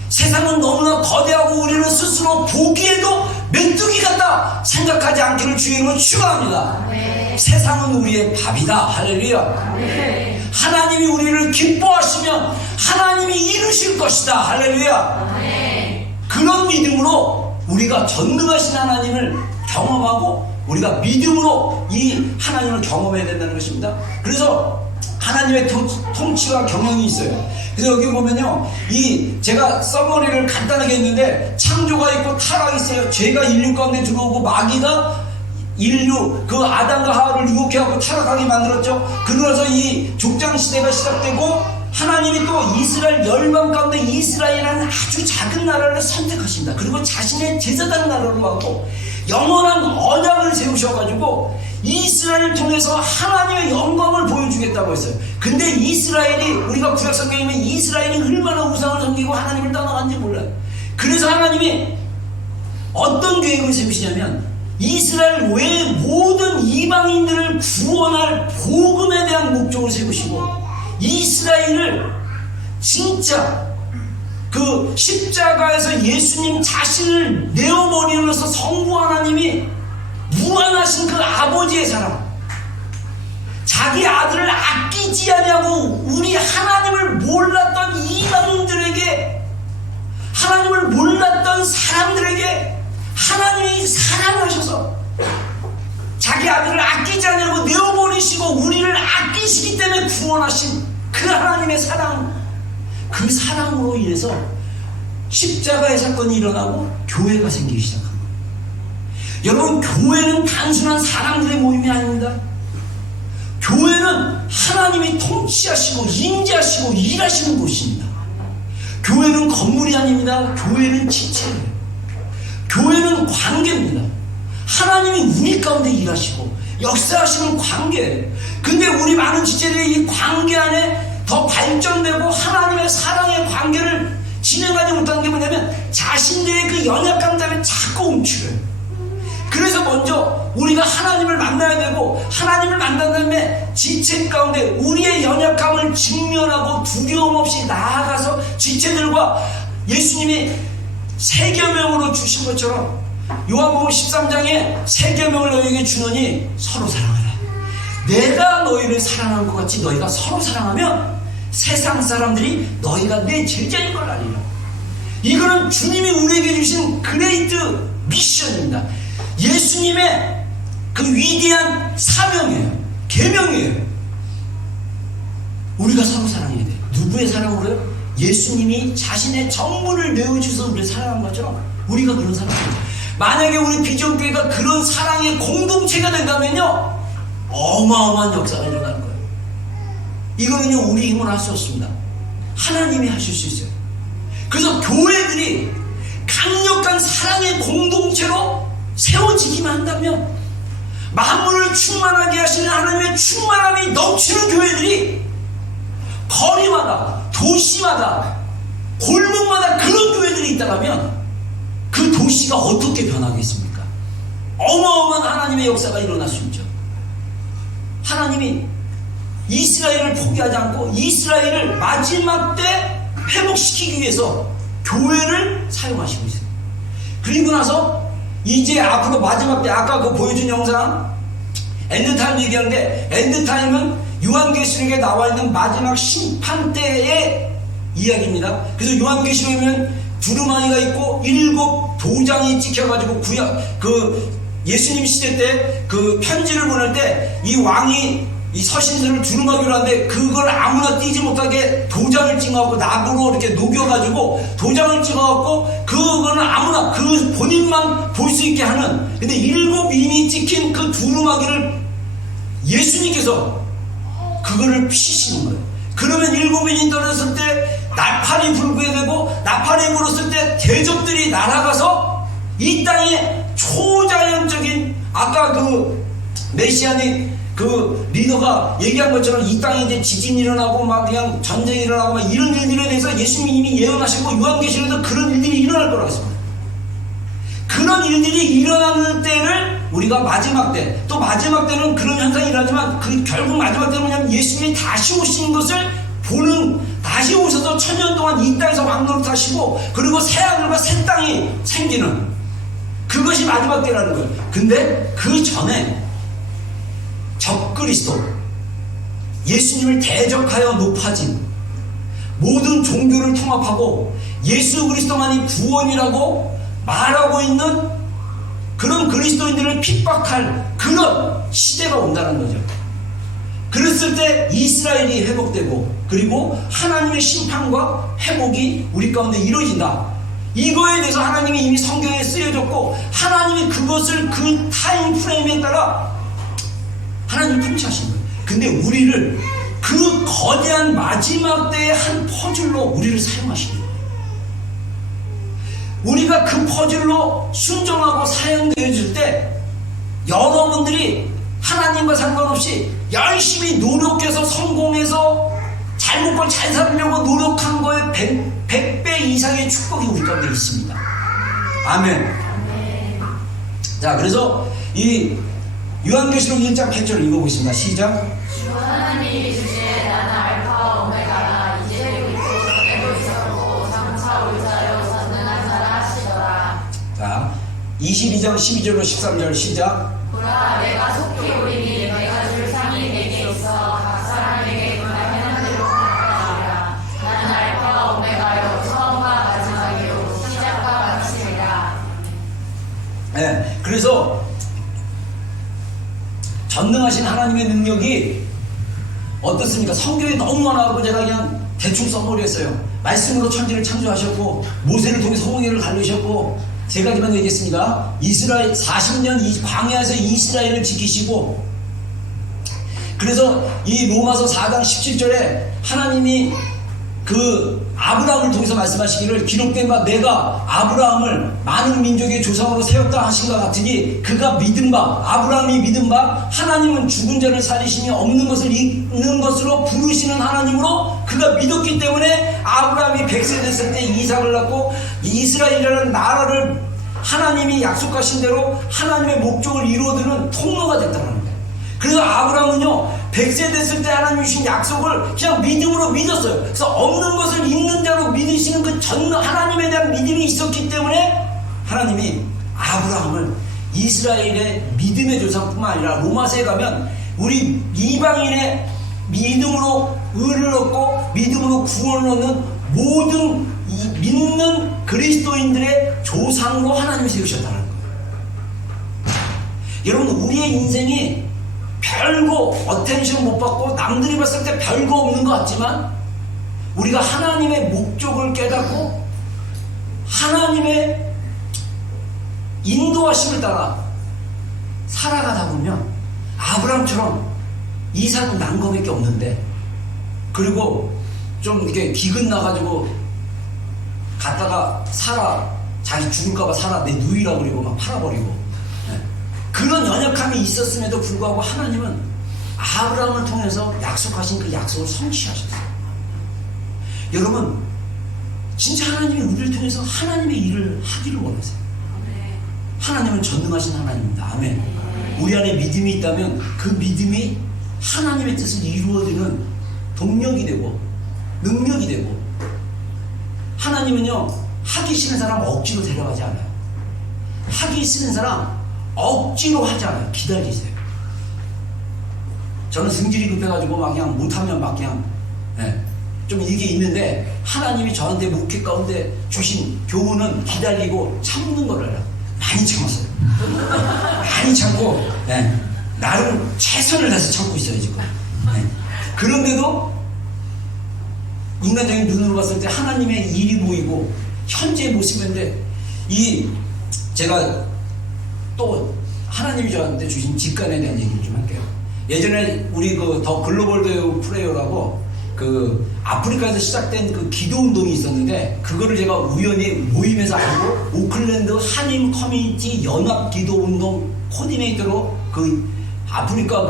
세상은 너무나 거대하고 우리는 스스로 보기에도 메뚜기 같다 생각하지 않기를 주의 이름으로 축원합니다. 세상은 우리의 밥이다. 할렐루야. 하나님이 우리를 기뻐하시면 하나님이 이루실 것이다. 할렐루야. 그런 믿음으로 우리가 전능하신 하나님을 경험하고 우리가 믿음으로 이 하나님을 경험해야 된다는 것입니다. 그래서 하나님의 통치와 경영이 있어요. 그래서 여기 보면요, 제가 써머리를 간단하게 했는데, 창조가 있고 타락이 있어요. 죄가 인류 가운데 들어오고 마귀가 인류, 그 아담과 하와를 유혹해 갖고 타락하게 만들었죠. 그러면서 이 족장 시대가 시작되고, 하나님이 또 이스라엘 열방 가운데 이스라엘이라는 아주 작은 나라를 선택하신다. 그리고 자신의 제사장 나라로 하고 영원한 언약을 세우셔가지고 이스라엘을 통해서 하나님의 영광을 보여주겠다고 했어요. 근데 이스라엘이, 우리가 구약성경에 보면 이스라엘이 얼마나 우상을 섬기고 하나님을 떠나간지 몰라요. 그래서 하나님이 어떤 계획을 세우시냐면 이스라엘 외의 모든 이방인들을 구원할 복음에 대한 목적을 세우시고, 이스라엘을 진짜 그 십자가에서 예수님 자신을 내어버리면서 성부 하나님이 무한하신 그 아버지의 사랑, 자기 아들을 아끼지 않냐고 우리 하나님을 몰랐던 이방인들에게, 하나님을 몰랐던 사람들에게 하나님이 사랑하셔서 자기 아들을 아끼지 않냐고 내어버리시고 우리를 아끼시기 때문에 구원하신 그 하나님의 사랑, 그 사랑으로 인해서 십자가의 사건이 일어나고 교회가 생기기 시작한 거예요. 여러분, 교회는 단순한 사람들의 모임이 아닙니다. 교회는 하나님이 통치하시고 인지하시고 일하시는 곳입니다. 교회는 건물이 아닙니다. 교회는 지체예요. 교회는 관계입니다. 하나님이 우리 가운데 일하시고 역사하시는 관계예요. 근데 우리 많은 지체들이 이 관계 안에 더 발전되고 하나님의 사랑의 관계를 진행하지 못하는 게 뭐냐면 자신들의 그 연약감 때문에 자꾸 움츠려요. 그래서 먼저 우리가 하나님을 만나야 되고, 하나님을 만난 다음에 지체 가운데 우리의 연약감을 직면하고 두려움 없이 나아가서 지체들과 예수님이 세 계명으로 주신 것처럼 요한복음 13장에 세 계명을 너희에게 주노니 서로 사랑하라. 내가 너희를 사랑한 것 같이 너희가 서로 사랑하면 세상 사람들이 너희가 내 제자인 걸 알리라. 이거는 주님이 우리에게 주신 그레이트 미션입니다. 예수님의 그 위대한 사명이에요. 계명이에요. 우리가 서로 사랑해야 돼. 누구의 사랑으로요? 예수님이 자신의 전부를 내어주셔서 우리를 사랑한 것처럼 우리가 그런 사랑이에요. 만약에 우리 비전교회가 그런 사랑의 공동체가 된다면요, 어마어마한 역사가 일어날 거예요. 이거는요, 우리 힘으로 할 수 없습니다. 하나님이 하실 수 있어요. 그래서 교회들이 강력한 사랑의 공동체로 세워지기만 한다면, 만물을 충만하게 하시는 하나님의 충만함이 넘치는 교회들이 거리마다, 도시마다, 골목마다 그런 교회들이 있다면 그 도시가 어떻게 변하겠습니까? 어마어마한 하나님의 역사가 일어날 수 있죠. 하나님이 이스라엘을 포기하지 않고 이스라엘을 마지막 때 회복시키기 위해서 교회를 사용하시고 있어요. 그리고 나서 이제 앞으로 마지막 때, 아까 그 보여준 영상 엔드타임 얘기하는데, 엔드타임은 요한계시록에 나와 있는 마지막 심판 때의 이야기입니다. 그래서 요한계시록에 보면 두루마리가 있고 7 도장이 찍혀가지고 예수님 시대 때 그 편지를 보낼 때 이 왕이 이 서신서를 두루마기로 하는데 그걸 아무나 띄지 못하게 도장을 찍어갖고 나무로 이렇게 녹여가지고 도장을 찍어갖고 그거는 아무나 그 본인만 볼 수 있게 하는, 근데 7인이 찍힌 그 두루마기를 예수님께서 그거를 피시는 거예요. 그러면 7인이 떨어졌을 때 나팔이 불게 되고, 나팔이 불었을 때 대적들이 날아가서 이 땅에 초자연적인, 아까 그 메시아닉 그 리더가 얘기한 것처럼 이 땅에 이제 지진이 일어나고 막 그냥 전쟁이 일어나고 막 이런 일들에 대해서 예수님이 예언하시고 요한계시록에서 그런 일들이 일어날 거라고 했습니다. 그런 일들이 일어나는 때를 우리가 마지막 때, 또 마지막 때는 그런 현상이 일어나지만 그 결국 마지막 때는 뭐냐면 예수님이 다시 오시는 것을 보는, 다시 오셔서 천년 동안 이 땅에서 왕노릇 하시고 그리고 새 하늘과 새 땅이 생기는 그것이 마지막 때라는 거예요. 근데 그 전에 적그리스도, 예수님을 대적하여 높아진 모든 종교를 통합하고 예수 그리스도만이 구원이라고 말하고 있는 그런 그리스도인들을 핍박할 그런 시대가 온다는 거죠. 그랬을 때 이스라엘이 회복되고 그리고 하나님의 심판과 회복이 우리 가운데 이루어진다. 이거에 대해서 하나님이 이미 성경에 쓰여졌고 하나님이 그것을 그 타임 프레임에 따라 하나님이 통치하신 거예요. 근데 우리를 그 거대한 마지막 때의 한 퍼즐로 우리를 사용하시는 거예요. 우리가 그 퍼즐로 순종하고 사용되어질 때 여러분들이 하나님과 상관없이 열심히 노력해서 성공해서 잘못 걸 잘 살려고 노력한 거에 100배 이상의 축복이 우리 가운데 있습니다. 아멘. 자, 그래서 이 요한계시록 1장 8절을 읽어보겠습니다. 시작. 주 하나님이 주시되 나는 알파와 오메가라 이제도 있고 전에도 있었고 장차 올 자요 전능한 자라 하시더라. 자, 22장 12절로 13절 시작. 보라 내가 속히 오리니 내가 줄 상이 내게 있어 각 사람에게 그날 행한 대로 갚아주리라. 나는 알파와 오메가요 처음과 마지막이요 시작과 마침이라. 네, 그래서 전능하신 하나님의 능력이 어떻습니까? 성경에 너무 많아서 제가 그냥 대충 써버렸어요. 말씀으로 천지를 창조하셨고 모세를 통해 소홍해를 갈르셨고 제가 그만 얘기했습니다. 이스라엘 40년 이 광야에서 이스라엘을 지키시고 그래서 이 로마서 4장 17절에 하나님이 그 아브라함을 통해서 말씀하시기를 기록된 바 내가 아브라함을 많은 민족의 조상으로 세웠다 하신 것 같으니 그가 믿은 바 아브라함이 믿은 바 하나님은 죽은 자를 살리시니 없는 것을 있는 것으로 부르시는 하나님으로 그가 믿었기 때문에 아브라함이 100세 됐을 때 이삭을 낳고 이스라엘이라는 나라를 하나님이 약속하신 대로 하나님의 목적을 이루어드는 통로가 됐다는 거예요. 그래서 아브라함은요 100세 됐을 때 하나님이 주신 약속을 그냥 믿음으로 믿었어요. 그래서 없는 것을 있는 자로 믿으시는 그 하나님에 대한 믿음이 있었기 때문에 하나님이 아브라함을 이스라엘의 믿음의 조상뿐만 아니라 로마서에 가면 우리 이방인의 믿음으로 의를 얻고 믿음으로 구원을 얻는 모든 믿는 그리스도인들의 조상으로 하나님이 세우셨다는 거예요. 여러분 우리의 인생이 별거 어텐션 못 받고 남들이 봤을 때 별거 없는 것 같지만 우리가 하나님의 목적을 깨닫고 하나님의 인도하심을 따라 살아가다 보면 아브라함처럼 이삭은 난 거밖에 없는데 그리고 좀 이렇게 기근 나가지고 갔다가 사라 자기 죽을까봐 사라 내 누이라고 그리고 막 팔아버리고 그런 연약함이 있었음에도 불구하고 하나님은 아브라함을 통해서 약속하신 그 약속을 성취하셨어요. 여러분 진짜 하나님이 우리를 통해서 하나님의 일을 하기를 원하세요. 하나님은 전능하신 하나님입니다. 아멘. 우리 안에 믿음이 있다면 그 믿음이 하나님의 뜻을 이루어지는 동력이 되고 능력이 되고 하나님은요 하기 싫은 사람 억지로 데려가지 않아요. 하기 싫은 사람 억지로 하지 않아요. 기다리세요. 저는 승질이 급해가지고 막 그냥 못하면 막 그냥 좀 이게 있는데 하나님이 저한테 목회 가운데 주신 교훈은 기다리고 참는 거를 알아요. 많이 참았어요. 많이 참고 나름 최선을 다해서 참고 있어요 지금. 그런데도 인간적인 눈으로 봤을 때 하나님의 일이 보이고 현재의 모습인데 이 제가 또 하나님이 저한테 주신 직관에 대한 얘기를 좀 할게요. 예전에 우리 그 더 글로벌 대우 프레이어라고 그 아프리카에서 시작된 그 기도 운동이 있었는데 그거를 제가 우연히 모임에서 알고 오클랜드 한인 커뮤니티 연합 기도 운동 코디네이터로 그 아프리카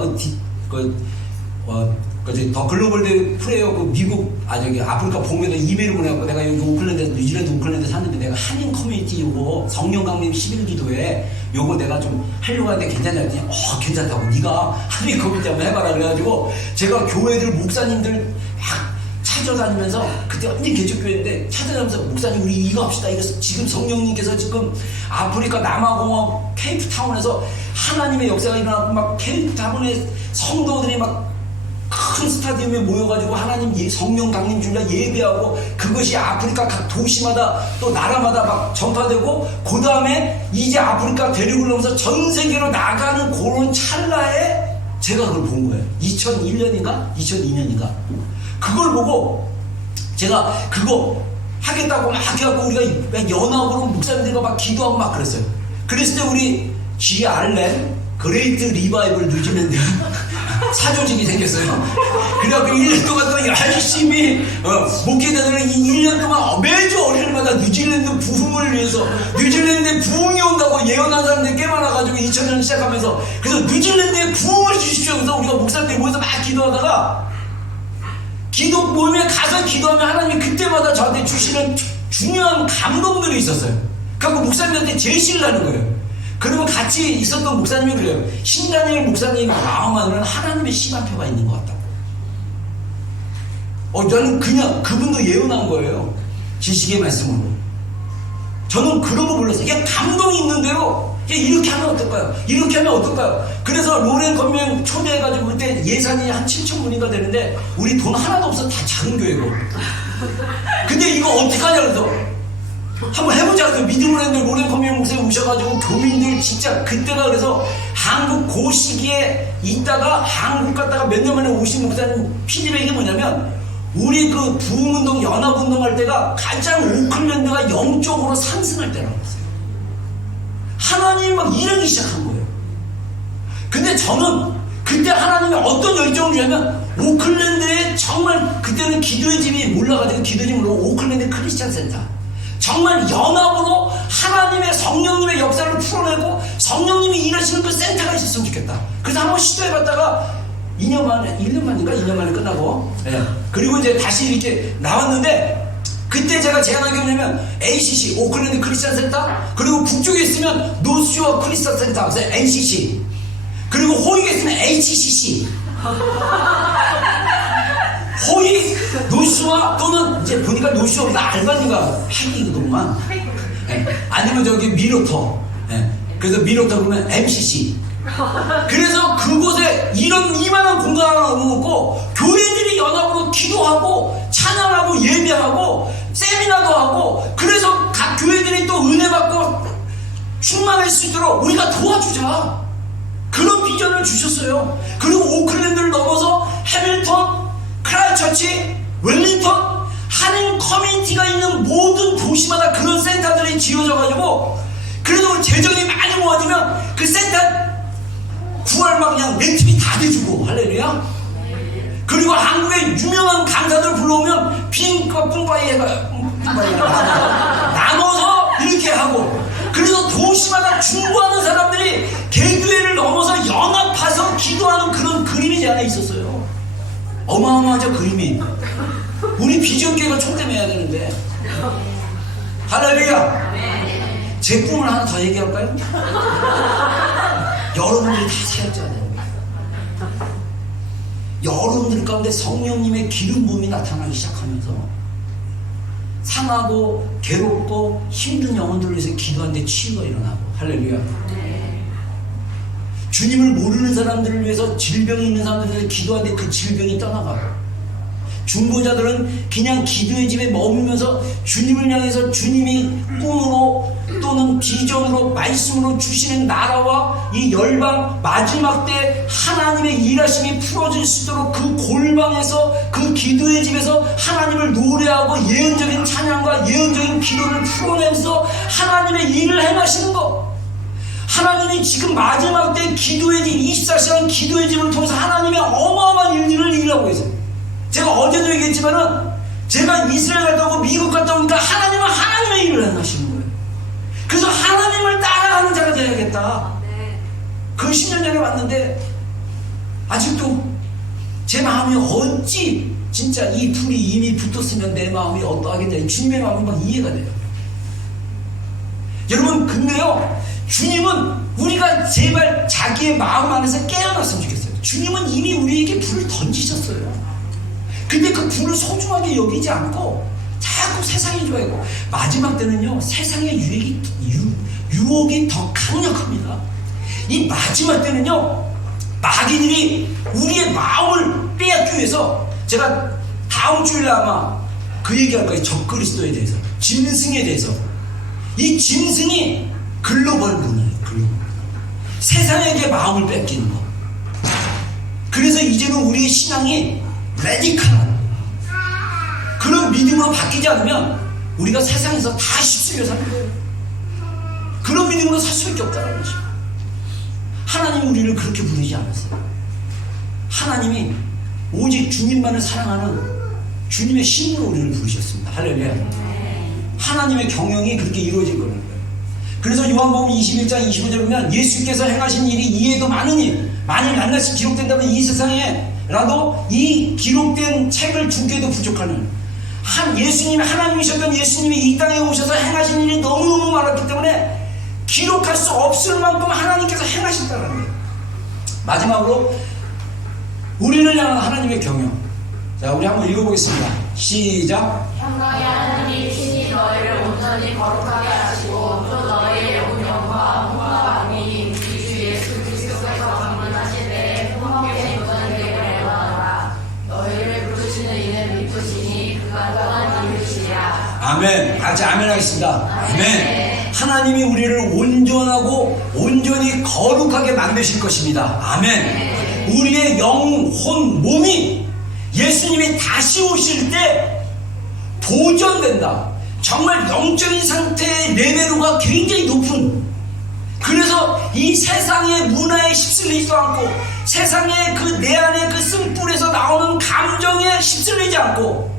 그지? 더 글로벌 대 프레이어 그 미국 저기 아프리카 봉에도 이메일을 보내갖고 내가 여기 오클랜드 뉴질랜드 오클랜드 샀는데 내가 한인 커뮤니티 요거 성령 강림 11기도에 요거 내가 좀 하려고 하는데 괜찮냐 했더니 괜찮다고 네가 한인 커뮤니티 한번 해봐라 그래가지고 제가 교회들 목사님들 막 찾아다니면서 그때 완전 개척교회인데 찾아다니면서 목사님 우리 이거 합시다. 이거 지금 성령님께서 지금 아프리카 남아공업 케이프타운에서 하나님의 역사가 일어나고 막 케이프타운에 성도들이 막 큰 스타디움에 모여가지고 하나님 성령 강림 주일날 예배하고 그것이 아프리카 각 도시마다 또 나라마다 막 전파되고 그 다음에 이제 아프리카 대륙을 넘어서 전 세계로 나가는 그런 찰나에 제가 그걸 본 거예요. 2001년인가 2002년인가 그걸 보고 제가 그거 하겠다고 막 해갖고 우리가 연합으로 목사님들과 막 기도하고 막 그랬어요. 그랬을 때 우리 G. 알렌 그레이트 리바이벌 뉴질랜드 사조직이 생겼어요. 그래갖고 1년 동안 또 열심히 목회자들은 1년 동안 매주 어린이마다 뉴질랜드 부흥을 위해서 뉴질랜드에 부흥이 온다고 예언한 사람들이 꽤 많아가지고 2000년 시작하면서 그래서 뉴질랜드에 부흥을 주십시오. 그래서 우리가 목사님들이 모여서 막 기도하다가 기도 모임에 가서 기도하면 하나님이 그때마다 저한테 주시는 중요한 감동들이 있었어요. 그래서 목사님한테 제시를 하는 거예요. 그러면 같이 있었던 목사님이 그래요. 신다니엘 목사님 마음 안에는 하나님의 시간표가 있는 것 같다고. 저는 그냥 그분도 예언한 거예요. 지식의 말씀으로. 저는 그런 거 몰랐어요. 이게 감동이 있는 대로 이렇게 하면 어떨까요? 이렇게 하면 어떨까요? 그래서 로렌 건명 초대해가지고 그때 예산이 한 7,000불인가 되는데 우리 돈 하나도 없어. 다 작은 교회고. 근데 이거 어떻게 하냐 그래서 한번 해보자. 믿음을 했는데 로렌 커뮤니티 목사님 오셔가지고 교민들 진짜 그때가 그래서 한국 그 시기에 있다가 한국 갔다가 몇 년 만에 오신 목사님 피드백이 뭐냐면 우리 그 부흥운동 연합운동 할 때가 가장 오클랜드가 영적으로 상승할 때라고 했어요. 하나님이 막 일하기 시작한 거예요. 근데 저는 그때 하나님이 어떤 열정을 주냐면 오클랜드에 정말 그때는 기도의 집이 몰라가지고 기도의 집으로 오클랜드 크리스찬 센터 정말 연합으로 하나님의 성령님의 역사를 풀어내고 성령님이 일하시는 그 센터가 있었으면 좋겠다. 그래서 한번 시도해봤다가 2년 만에 1년 만인가 2년 만에 끝나고 그리고 이제 다시 이렇게 나왔는데 그때 제가 제안한 게 뭐냐면 ACC 오클랜드 크리스찬 센터 그리고 북쪽에 있으면 노스쇼어 크리스찬 센터 그래서 NCC 그리고 호익에 있으면 HCC 호익 노슈아 또는 이제 보니까 노슈아보다 알바니가 핵이거든만 아니면 저기 미로터 그래서 미로터 그러면 MCC 그래서 그곳에 이런 이만한 공간 하나 놓고 교회들이 연합으로 기도하고 찬양하고 예배하고 세미나도 하고 그래서 각 교회들이 또 은혜 받고 충만할 수 있도록 우리가 도와주자 그런 비전을 주셨어요. 그리고 오클랜드를 넘어서 해밀턴 크라이처치, 웰링턴, 한인 커뮤니티가 있는 모든 도시마다 그런 센터들이 지어져가지고 그래도 재정이 많이 모아지면 그 센터 구할 막 그냥 렌트비 다 대주고 할렐루야. 그리고 한국의 유명한 강사들 불러오면 빈과 뿜바이 나눠서 이렇게 하고 그래서 도시마다 중보하는 사람들이 개교회를 넘어서 연합해서 기도하는 그런 그림이 제 안에 있었어요. 어마어마하죠 그림이. 우리 비전교회가 총대매야 되는데 할렐루야. 제 꿈을 하나 더 얘기할까요? 여러분들이 다 사역자예요. 여러분들 가운데 성령님의 기름 부음이 나타나기 시작하면서 상하고 괴롭고 힘든 영혼들을 위해서 기도하는데 치유가 일어나고 할렐루야. 주님을 모르는 사람들을 위해서 질병이 있는 사람들을 위해서 기도하는데 그 질병이 떠나가고 중보자들은 그냥 기도의 집에 머물면서 주님을 향해서 주님이 꿈으로 또는 비전으로 말씀으로 주시는 나라와 이 열방 마지막 때 하나님의 일하심이 풀어질 수 있도록 그 골방에서 그 기도의 집에서 하나님을 노래하고 예언적인 찬양과 예언적인 기도를 풀어내면서 하나님의 일을 행하시는 것. 하나님이 지금 마지막 때 기도의 집 24시간 기도의 집을 통해서 하나님의 어마어마한 일들을 일하고 있어요. 제가 어제도 얘기했지만은 제가 이스라엘 갔다 오고 미국 갔다 오니까 하나님은 하나님의 일을 행하시는 거예요. 그래서 하나님을 따라가는 자가 되어야겠다. 그 10년 전에 왔는데 아직도 제 마음이 어찌 진짜 이 불이 이미 붙었으면 내 마음이 어떠하겠냐. 주님의 마음이 막 이해가 돼요. 여러분, 근데요, 주님은 우리가 제발 자기의 마음 안에서 깨어났으면 좋겠어요. 주님은 이미 우리에게 불을 던지셨어요. 근데 그 불을 소중하게 여기지 않고 자꾸 세상이 좋아하고, 마지막 때는요, 세상의 유혹이 더 강력합니다. 이 마지막 때는요, 마귀들이 우리의 마음을 빼앗기 위해서, 제가 다음 주일에 아마 그 얘기할 거예요. 적그리스도에 대해서, 짐승에 대해서. 이 짐승이 글로벌 문화예요. 글로벌. 세상에게 마음을 뺏기는 거. 그래서 이제는 우리의 신앙이 레디칼한 그런 믿음으로 바뀌지 않으면 우리가 세상에서 다 휩쓸려 사는 거예요. 그런 믿음으로 살 수밖에 없다는 거죠. 하나님이 우리를 그렇게 부르지 않았어요. 하나님이 오직 주님만을 사랑하는 주님의 신으로 우리를 부르셨습니다. 할렐루야. 하나님의 경영이 그렇게 이루어질 거라는 거예요. 그래서 요한복음 21장 25절에 보면 예수께서 행하신 일이 이에도 많으니 만일 낱낱이 기록된다면 이 세상에라도 이 기록된 책을 두 개도 부족하는, 예수님이 하나님이셨던 예수님이 이 땅에 오셔서 행하신 일이 너무너무 많았기 때문에 기록할 수 없을 만큼 하나님께서 행하셨다는 거예요. 마지막으로 우리를 향한 하나님의 경영. 자, 우리 한번 읽어보겠습니다. 시작. 평강의 하나님이 친히 너희를 온전히 거룩하게 하시고 또 너희의 온 영과 몸과 마음이 우리 주 예수 그리스도께서 방문하실 때에 풍성하게 온전하게 내려가라. 너희를 부르시는 이는 믿으시니 그가 또한 이루시리라. 아멘. 같이 아멘 하겠습니다. 아멘. 하나님이 우리를 온전하고 온전히 거룩하게 만드실 것입니다. 아멘. 우리의 영, 혼, 몸이 예수님이 다시 오실 때 보존된다. 정말 영적인 상태의 레벨로가 굉장히 높은, 그래서 이 세상의 문화에 휩쓸리지도 않고 세상의 그 내 안에 그 쓴불에서 나오는 감정에 휩쓸리지 않고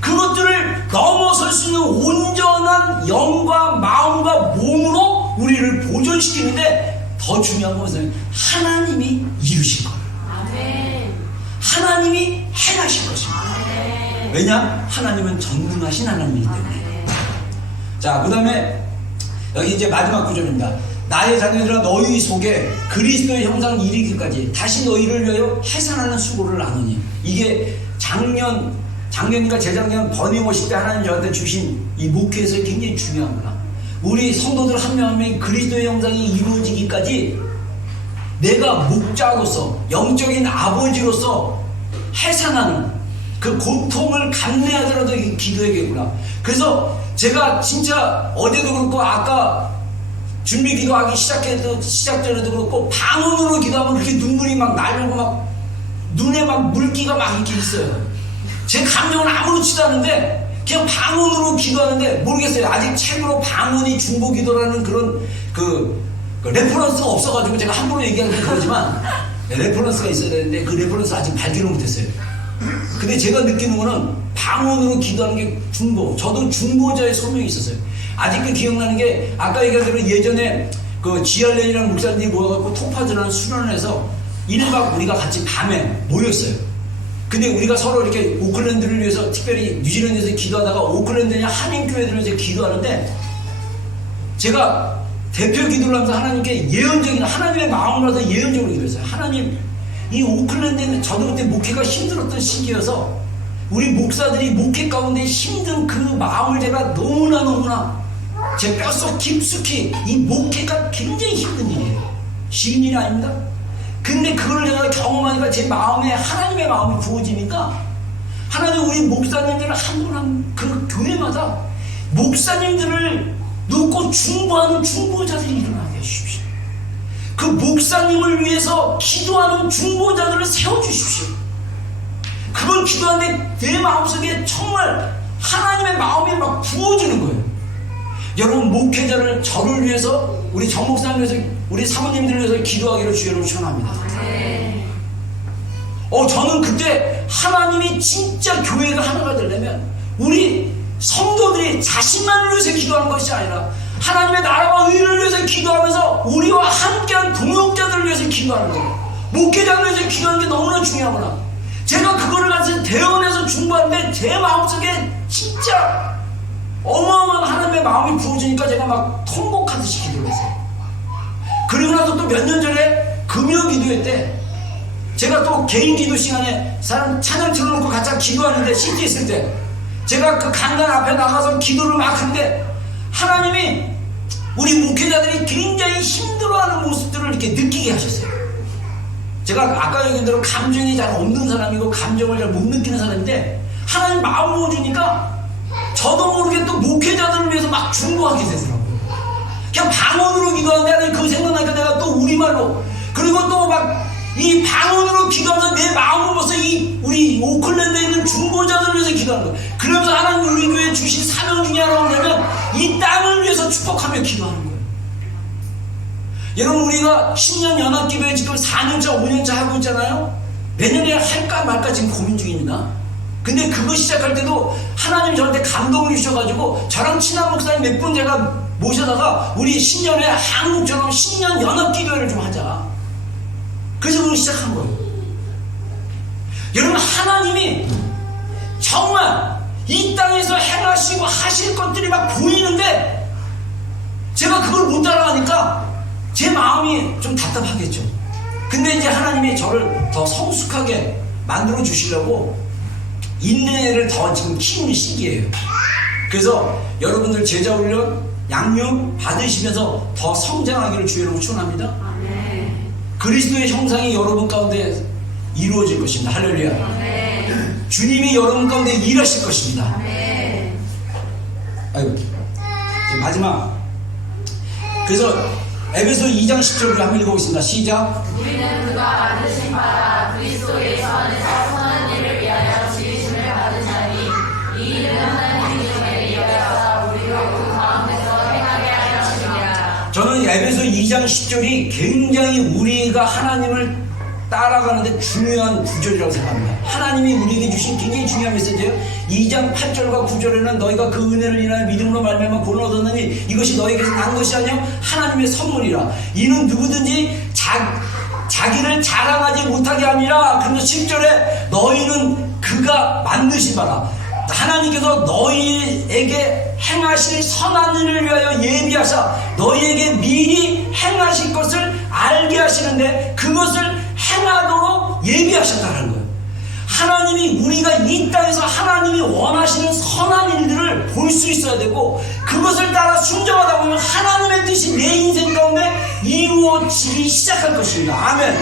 그것들을 넘어설 수 있는 온전한 영과 마음과 몸으로 우리를 보존시키는데, 더 중요한 것은 하나님이 이루신 거예요. 아멘. 하나님이 행하신 것입니다. 아멘. 왜냐? 하나님은 전능하신 하나님이기 때문에. 자, 그 다음에 여기 이제 마지막 구절입니다. 나의 자녀들아 너희 속에 그리스도의 형상을 이루기까지 다시 너희를 위하여 해산하는 수고를 나누니. 이게 작년인가 재작년 버닝워십 때 하나님 저한테 주신 이 목회에서 굉장히 중요합니다. 우리 성도들 한 명 한 명이 그리스도의 형상이 이루어지기까지 내가 목자로서, 영적인 아버지로서 해산하는 그 고통을 감내하더라도 기도해야겠구나. 그래서 제가 진짜 어제도 그렇고 아까 준비 기도하기 시작 전에도 그렇고 방언으로 기도하면 그렇게 눈물이 막 나려고 막 눈에 막 물기가 막 이렇게 있어요. 제 감정은 아무렇지도 않은데 그냥 방언으로 기도하는데, 모르겠어요. 아직 책으로 방언이 중보 기도라는 그런 그 레퍼런스가 없어가지고 제가 함부로 얘기하는 그러지만 레퍼런스가 있어야 되는데 그 레퍼런스 아직 발견을 못했어요. 근데 제가 느끼는 거는 방언으로 기도하는 게 중보. 저도 중보자의 소명이 있었어요. 아직도 기억나는 게, 아까 얘기한 대로 예전에 그 지알렌이라는 목사님들이 모여갖고 토파즈라는 수련을 해서 1박 우리가 같이 밤에 모였어요. 근데 우리가 서로 이렇게 오클랜드를 위해서, 특별히 뉴질랜드에서 기도하다가 오클랜드냐 한인교회들을 위해서 기도하는데, 제가 대표 기도를 하면서 하나님께 예언적인, 하나님의 마음을 받아서 예언적으로 기도했어요. 하나님, 이 오클랜드는 저도 그때 목회가 힘들었던 시기여서 우리 목사들이 목회 가운데 힘든 그 마음을 제가 너무나 제 뼛속 깊숙이, 이 목회가 굉장히 힘든 일이에요. 쉬운 일이 아닙니다. 근데 그걸 내가 경험하니까 제 마음에 하나님의 마음이 부어지니까, 하나님 우리 목사님들을 한 분 한 그 교회마다 목사님들을 놓고 중보하는 중보자들이 일어나게 해주십시오. 그 목사님을 위해서 기도하는 중보자들을 세워주십시오. 그걸 기도하는데 내 마음속에 정말 하나님의 마음이 막 부어지는 거예요. 여러분, 목회자를, 저를 위해서, 우리 정 목사님을 위해서, 우리 사모님들을 위해서 기도하기를 주의 이름으로 축원합니다. 저는 그때 하나님이 진짜 교회가 하나가 되려면 우리 성도들이 자신만을 위해서 기도하는 것이 아니라 하나님의 나라와 의를 위해서 기도하면서 우리와 함께한 동역자들을 위해서 기도하는 거예요. 목회자를 위해서 기도하는 게 너무나 중요하구나. 제가 그거를 가지고 대원해서 중보하는데 제 마음속에 진짜 어마어마한 하나님의 마음이 부어지니까 제가 막 통곡하듯이 기도를 했어요. 그리고 나서 또 몇 년 전에 금요 기도회 때 제가 또 개인 기도 시간에 사람 찬양 틀어놓고 같이 기도하는데 CT 있을 때 제가 그 강단 앞에 나가서 기도를 막 하는데 하나님이 우리 목회자들이 굉장히 힘들어하는 모습들을 이렇게 느끼게 하셨어요. 제가 아까 얘기한 대로 감정이 잘 없는 사람이고 감정을 잘 못 느끼는 사람인데 하나님 마음 먹어주니까 저도 모르게 또 목회자들을 위해서 막 중보하게 되더라고요. 그냥 방언으로 기도하는데 하나님 그거 생각나니까 내가 또 우리말로 그리고 또 막 이 방언으로 기도하면서 내 마음을 벌써 이 우리 오클랜드에 있는 중보자들을 위해서 기도하는 거예요. 그러면서 하나님 우리 교회에 주신 사명 중에 하나가 뭐냐면 이 땅을 위해서 축복하며 기도하는 거예요. 여러분 우리가 신년 연합기도회 지금 4년차 5년차 하고 있잖아요. 내년에 할까 말까 지금 고민 중입니다. 근데 그거 시작할 때도 하나님이 저한테 감동을 주셔가지고 저랑 친한 목사님 몇 분 제가 모셔다가 우리 신년에 한국처럼 신년 연합기도회를 좀 하자. 그래서 그걸 시작한 거예요. 여러분 하나님이 정말 이 땅에서 행하시고 하실 것들이 막 보이는데 제가 그걸 못 따라가니까 제 마음이 좀 답답하겠죠. 근데 이제 하나님이 저를 더 성숙하게 만들어 주시려고 인내를 더 지금 키우는 시기예요. 그래서 여러분들 제자훈련 양육 받으시면서 더 성장하기를 주의로 축원합니다. 그리스도의 형상이 여러분 가운데 이루어질 것입니다. 할렐루야. 아멘. 주님이 여러분 가운데 일하실 것입니다. 아멘. 아이고, 마지막. 그래서 에베소 2장 10절을 한번 읽어보겠습니다. 시작. 우리는 그가 만드신 바라 그리스도 예수 안에서 선한 일을 위하여 지으심을 받은 자니 이 일은 하나님이 중에 이어서 우리로 그 가운데서 행하게 하려 하심이라. 저는 에베소 2장 10절이 굉장히 우리가 하나님을 따라가는데 중요한 구절이라고 생각합니다. 하나님이 우리에게 주신 굉장히 중요한 메시지예요. 2장 8절과 9절에는 너희가 그 은혜를 인하여 믿음으로 말미암아 구원을 얻었느니 이것이 너희에게서 난 것이 아니요 하나님의 선물이라. 이는 누구든지 자기를 자랑하지 못하게 함이라. 그러면서 10절에 너희는 그가 만드신 바라. 하나님께서 너희에게 행하실 선한 일을 위하여 예비하사 너희에게 미리 행하실 것을 알게 하시는데 그것을 행하도록 예비하셨다는 거예요. 하나님이 우리가 이 땅에서 하나님이 원하시는 선한 일들을 볼 수 있어야 되고 그것을 따라 순종하다 보면 하나님의 뜻이 내 인생 가운데 이루어지기 시작할 것입니다. 아멘.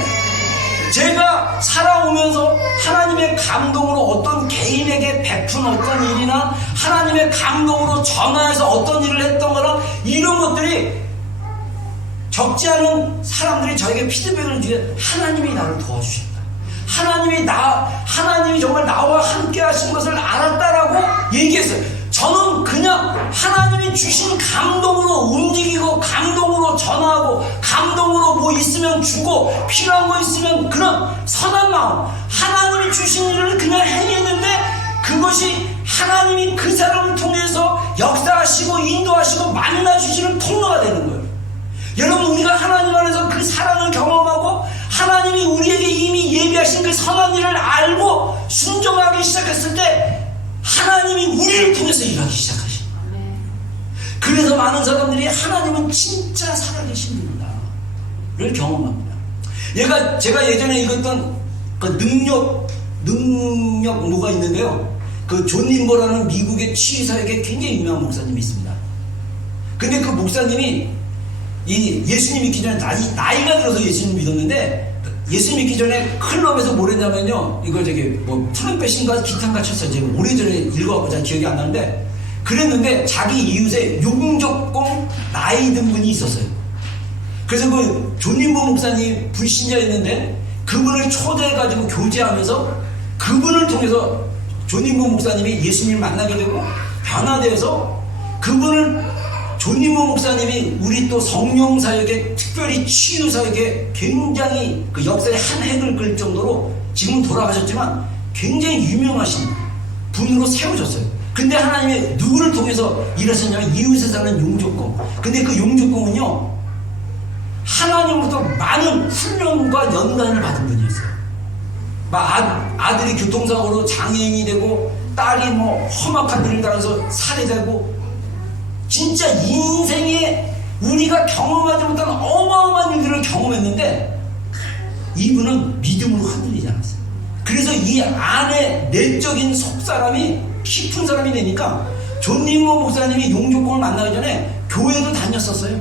제가 살아오면서 하나님의 감동으로 어떤 개인에게 베푼 어떤 일이나 하나님의 감동으로 전화해서 어떤 일을 했던 거나 이런 것들이 적지 않은 사람들이 저에게 피드백을 주게 하나님이 나를 도와주셨다. 하나님이 정말 나와 함께 하신 것을 알았다라고 얘기했어요. 저는 그냥 하나님이 주신 감동으로 움직이고 감동으로 전화하고 감동으로 뭐 있으면 주고 필요한 거 있으면 그런 선한 마음 하나님이 주신 일을 그냥 행했는데 그것이 하나님이 그 사람을 통해서 역사하시고 인도하시고 만나주시는 통로가 되는 거예요. 여러분 우리가 하나님 안에서 그 사랑을 경험하고 하나님이 우리에게 이미 예비하신 그 선한 일을 알고 순종하기 시작했을 때 하나님이 우리를 통해서 일하기 시작하십니다. 그래서 많은 사람들이 하나님은 진짜 살아계신 분이다를 경험합니다. 제가 예전에 읽었던 그 능력모가 있는데요. 그 존 림버라는 미국의 치유사에게 굉장히 유명한 목사님이 있습니다. 근데 그 목사님이 이 예수님 믿기 전에 나이가 들어서 예수님 믿었는데 예수님 믿기 전에 클럽에서 뭘 했냐면요. 이걸 뭐 트럼펫인가 기타인가 쳤어요. 제가 오래전에 읽어갖고 잘 기억이 안 나는데 그랬는데 자기 이웃에 용적공 나이 든 분이 있었어요. 그래서 그 존님보 목사님 불신자였는데 그분을 초대해가지고 교제하면서 그분을 통해서 존님보 목사님이 예수님을 만나게 되고 변화되어서 그분을 존님보 목사님이 우리 또 성령사역에 특별히 치유사역에 굉장히 그 역사의 한 획을 그을 정도로 지금 돌아가셨지만 굉장히 유명하신 분으로 세워졌어요. 근데 하나님이 누구를 통해서 일하셨냐면 이웃에 사는 용족공. 근데 그 용족공은요 하나님으로부터 많은 훈련과 연단을 받은 분이었어요. 아들이 교통사고로 장애인이 되고 딸이 뭐 험악한 일을 당해서 살해되고 진짜 인생에 우리가 경험하지 못한 어마어마한 일들을 경험했는데 이분은 믿음으로 흔들리지 않았어요. 그래서 이 안에 내적인 속사람이 깊은 사람이 되니까 존님모 목사님이 용조공을 만나기 전에 교회도 다녔었어요.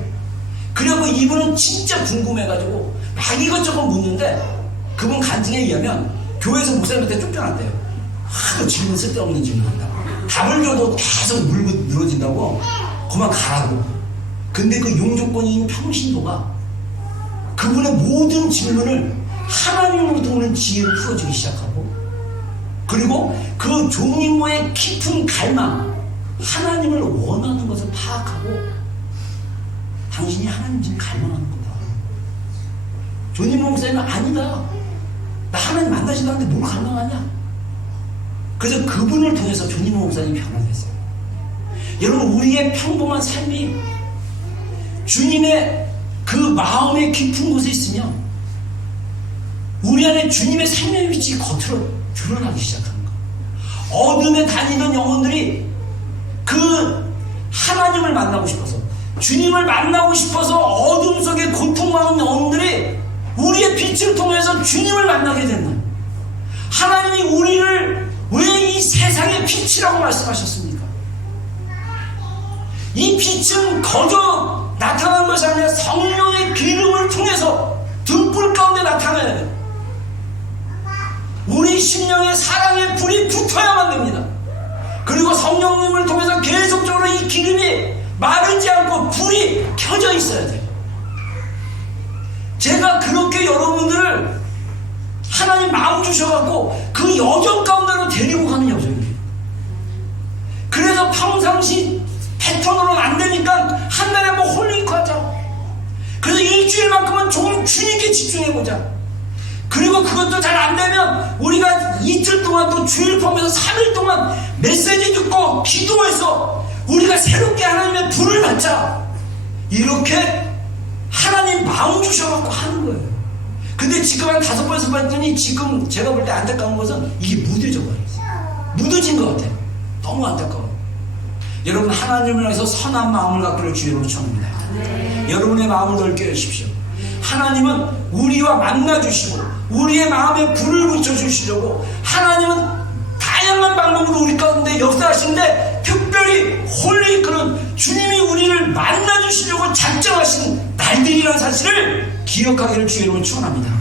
그리고 이분은 진짜 궁금해가지고 막 이것저것 묻는데 그분 간증에 의하면 교회에서 목사님한테 쫓겨났대요. 하도 질문 쓸데없는 질문한다고. 답을 줘도 계속 물고 늘어진다고. 그만 가라고. 근데 그 용조권인 평신도가 그분의 모든 질문을 하나님으로부터 오는 지혜로 풀어주기 시작하고, 그리고 그 종님모의 깊은 갈망, 하나님을 원하는 것을 파악하고, 당신이 하나님 지금 갈망하는 거다. 종님모 목사님은 아니다. 나 하나님 만나신다는데 뭘 갈망하냐? 그래서 그분을 통해서 종님모 목사님이 변화됐어요. 여러분, 우리의 평범한 삶이 주님의 그 마음의 깊은 곳에 있으면 우리 안에 주님의 생명의 빛이 겉으로 드러나기 시작하는 거예요. 어둠에 다니던 영혼들이 그 하나님을 만나고 싶어서, 주님을 만나고 싶어서 어둠 속에 고통받는 영혼들이 우리의 빛을 통해서 주님을 만나게 되는 거예요. 하나님이 우리를 왜 이 세상의 빛이라고 말씀하셨습니까? 이 빛은 거저 나타나는 것이 아니라 성령의 기름을 통해서 등불 가운데 나타나야 돼요. 우리 심령의 사랑의 불이 붙어야만 됩니다. 그리고 성령님을 통해서 계속적으로 이 기름이 마르지 않고 불이 켜져 있어야 돼요. 제가 그렇게 여러분들을 하나님 마음 주셔갖고 그 여정 가운데로 데리고 가는 여정이에요. 그래서 평상시 패턴으로는 안 되니까 한 달에 뭐 홀링크 하자. 그래서 일주일만큼은 조금 주님께 집중해보자. 그리고 그것도 잘 안 되면 우리가 이틀 동안 또 주일 포함해서 3일 동안 메시지 듣고 기도해서 우리가 새롭게 하나님의 불을 받자. 이렇게 하나님 마음 주셔갖고 하는 거예요. 근데 지금 한 5번에서 봤더니 지금 제가 볼 때 안타까운 것은 이게 무뎌져 버렸어요. 무뎌진 것 같아요. 너무 안타까워요. 여러분, 하나님을 위해서 선한 마음을 갖기를 주의로 청합니다. 여러분의 마음을 넓게 여십시오. 하나님은 우리와 만나주시고 우리의 마음에 불을 붙여주시려고 하나님은 다양한 방법으로 우리 가운데 역사하시는데, 특별히 홀리크는 주님이 우리를 만나주시려고 작정하신 날들이라는 사실을 기억하기를 주의로 축원합니다.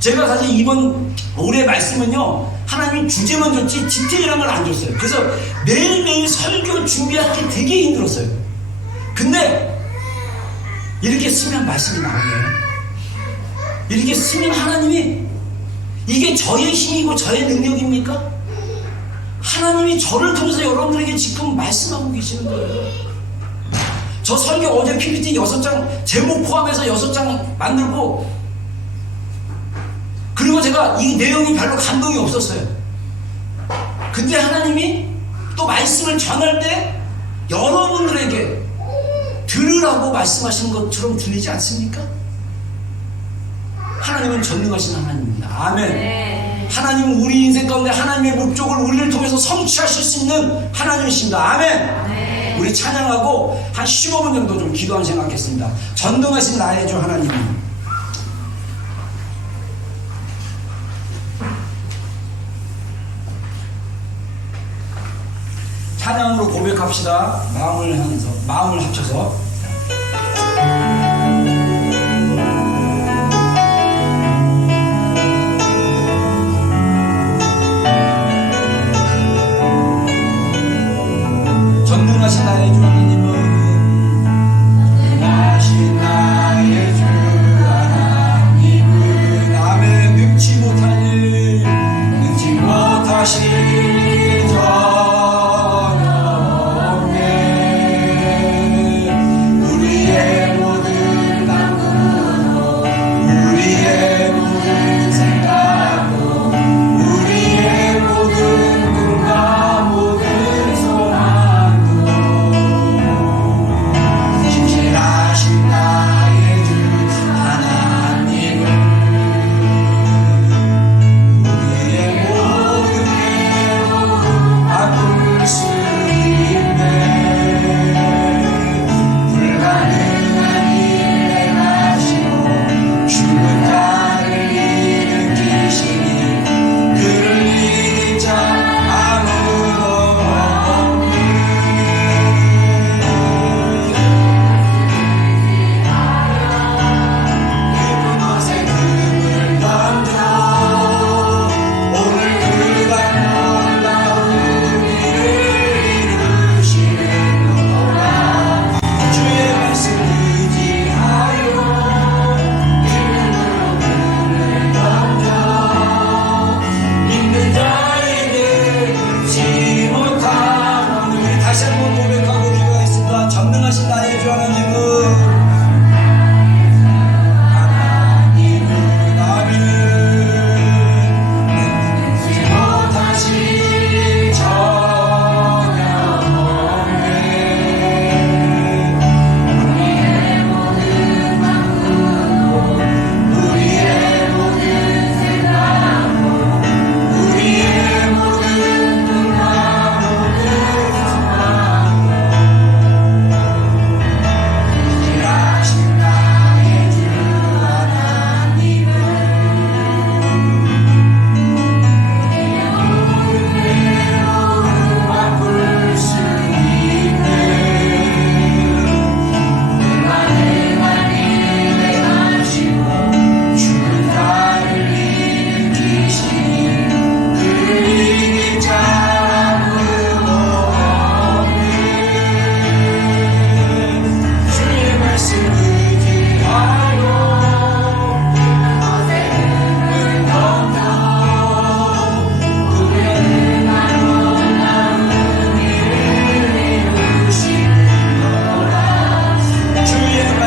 제가 사실 이번 올해 말씀은요, 하나님이 주제만 줬지 디테일한 걸 안 줬어요. 그래서 매일매일 설교 준비하기 되게 힘들었어요. 근데 이렇게 쓰면 말씀이 나오네요. 이렇게 쓰면 하나님이, 이게 저의 힘이고 저의 능력입니까? 하나님이 저를 통해서 여러분들에게 지금 말씀하고 계시는 거예요. 저 설교 어제 PPT 6장 제목 포함해서 6장 만들고, 그리고 제가 이 내용이 별로 감동이 없었어요. 근데 하나님이 또 말씀을 전할 때 여러분들에게 들으라고 말씀하신 것처럼 들리지 않습니까? 하나님은 전능하신 하나님입니다. 아멘. 네. 하나님은 우리 인생 가운데 하나님의 목적을 우리를 통해서 성취하실 수 있는 하나님이십니다. 아멘. 네. 우리 찬양하고 한 15분 정도 좀 기도한 생각했습니다. 전능하신 나의 주 하나님, 찬양으로 고백합시다. 마음을 합쳐서. 전능하신 나의 주 하나님은, 전능하신 나의 주 하나님은, 남의 능치 못할 일, 능치 못하실 전혀 없네.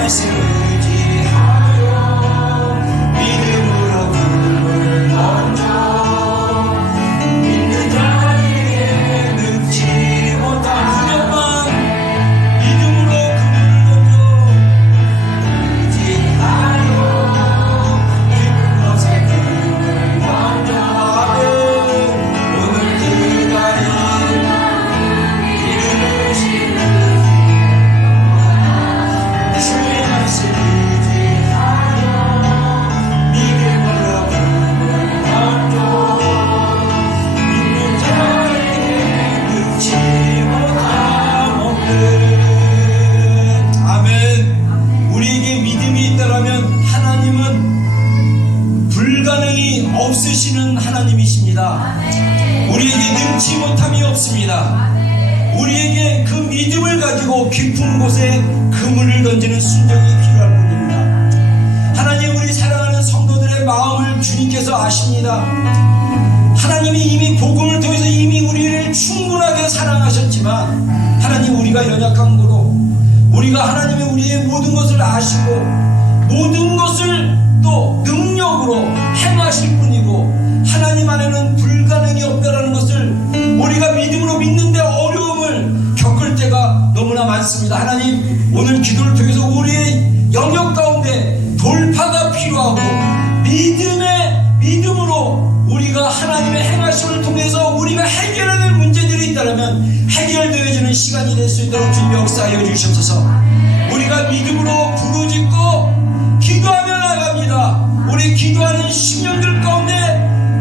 말씀 의지하여 믿음으로 그를 던져 믿는 자에게 늙지 못한 후련만 믿음으로 그를 던져 의지하여 기쁜 것에 그를 던져 오늘 그가 이루시는 주의 말씀 의지하여 믿음으로 그를 던져 믿는 자에게 늙지 못함 없는 아멘. 우리에게 믿음이 있다라면 하나님은 불가능이 없으시는 하나님이십니다. 우리에게 능치 못함이 없습니다. 우리에게 그 믿음을 가지고 깊은 곳에 그물을 던지는 순종이 필요할 뿐입니다. 하나님, 우리 사랑하는 성도들의 마음을 주님께서 아십니다. 하나님이 이미 복음을 통해서 이미 우리를 충분하게 사랑하셨지만 하나님, 우리가 연약한 거로 우리가 하나님이 우리의 모든 것을 아시고 모든 것을 또 능력으로 행하실 뿐이고 하나님 안에는 불가능이 없다라는 것을 우리가 믿음으로 믿는데 어려움을 겪을 때가 너무나 많습니다. 하나님, 오늘 기도를 통해서 우리의 영역 가운데 돌파가 필요하고 믿음으로 우리가 하나님의 행하심을 통해서 우리가 해결해야 될 문제들이 있다면 해결되어지는 시간이 될 수 있도록 주님 역사하여 주시옵소서. 우리가 믿음으로 부르짖고 기도하며 나갑니다. 우리 기도하는 심령들 가운데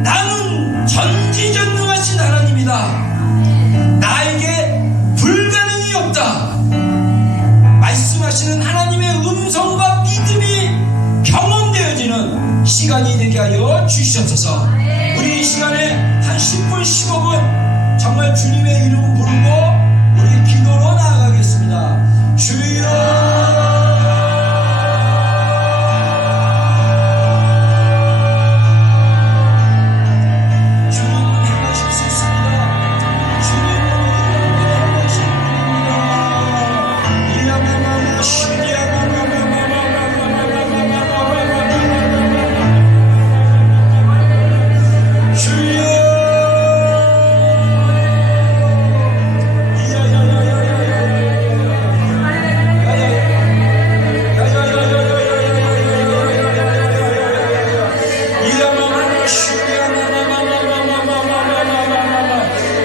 나는 전지전능하신 하나님이다, 나에게 불가능이 없다 말씀하시는 하나님의 음성과 믿음이 경험되어지는 시간이 되게 하여 주시옵소서. 우리 이 시간에 한 10분 15분 정말 주님의 이름 부르고 우리 기도로 나아가겠습니다. 주여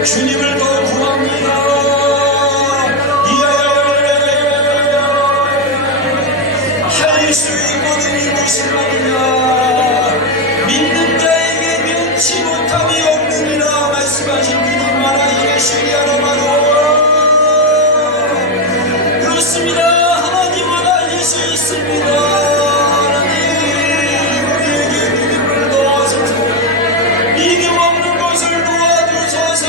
주님을 더 구합니다. 할 수 있거든 이곳을 말이야. 믿는 자에게 면치 못함이 없느니라 말씀하신 주님 말아 예수리하라 말어. 그렇습니다. 하나님은 알릴 수 있습니다. 하나님, 우리에게 믿음을 넣어주소서. 믿음 없는 것을 도와주소서.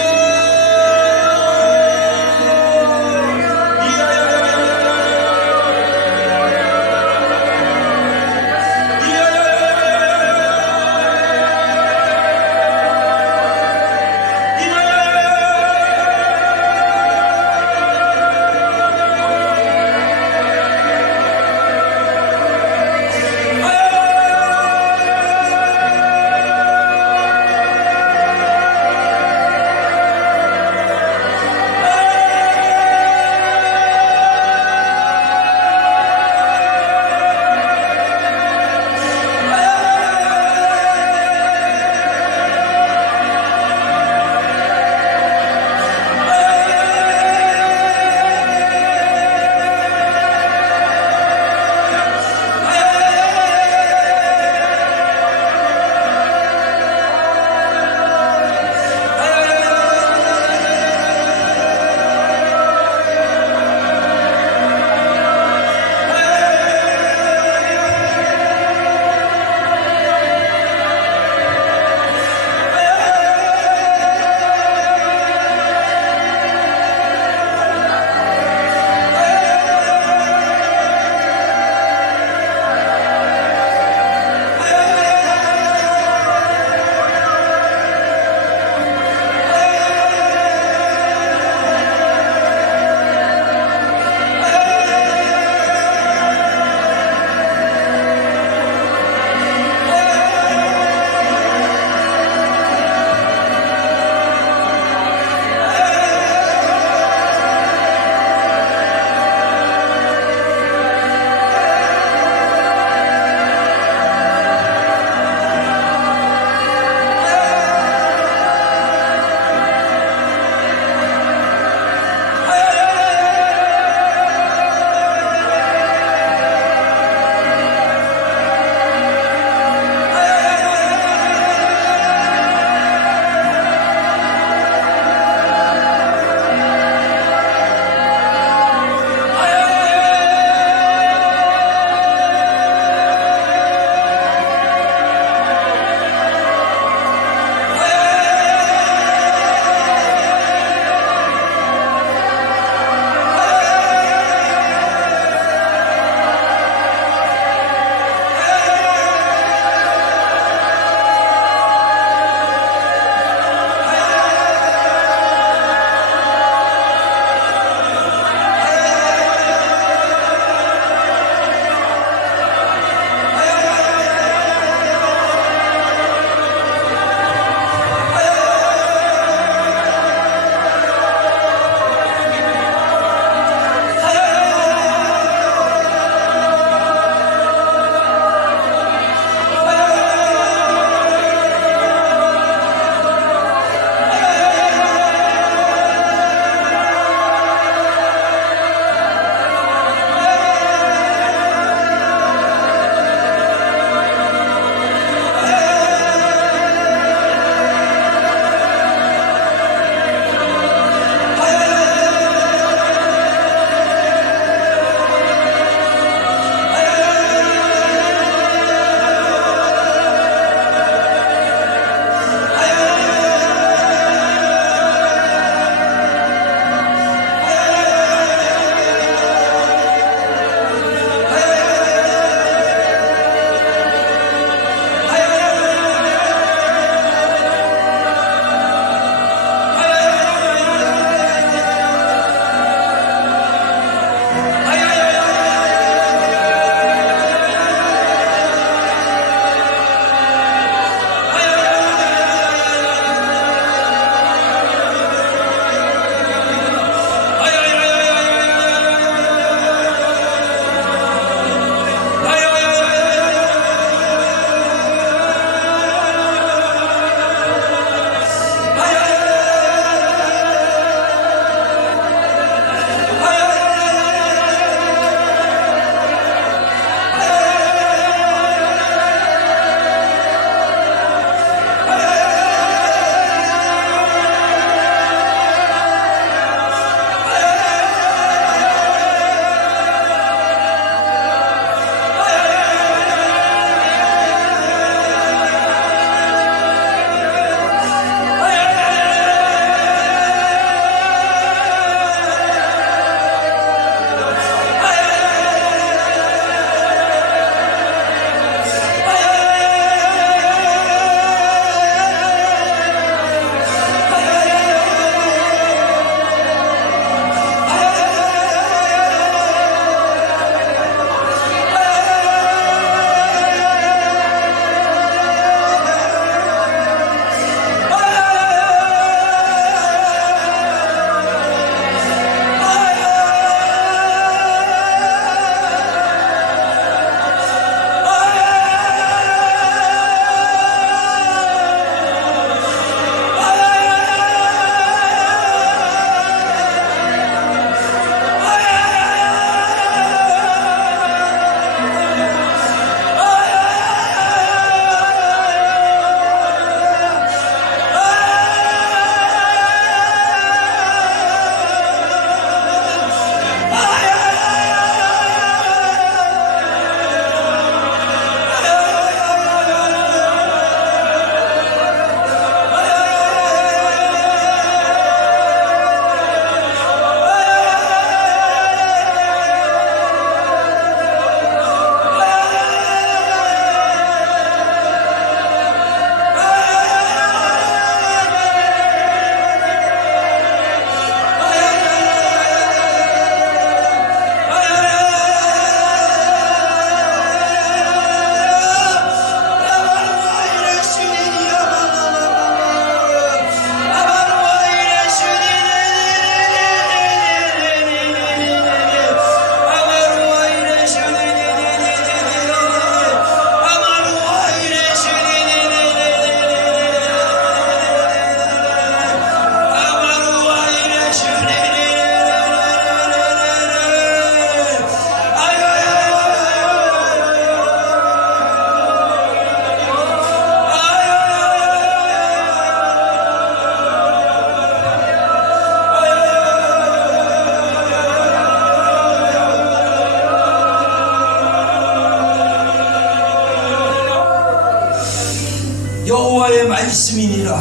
여호와의 말씀이니라.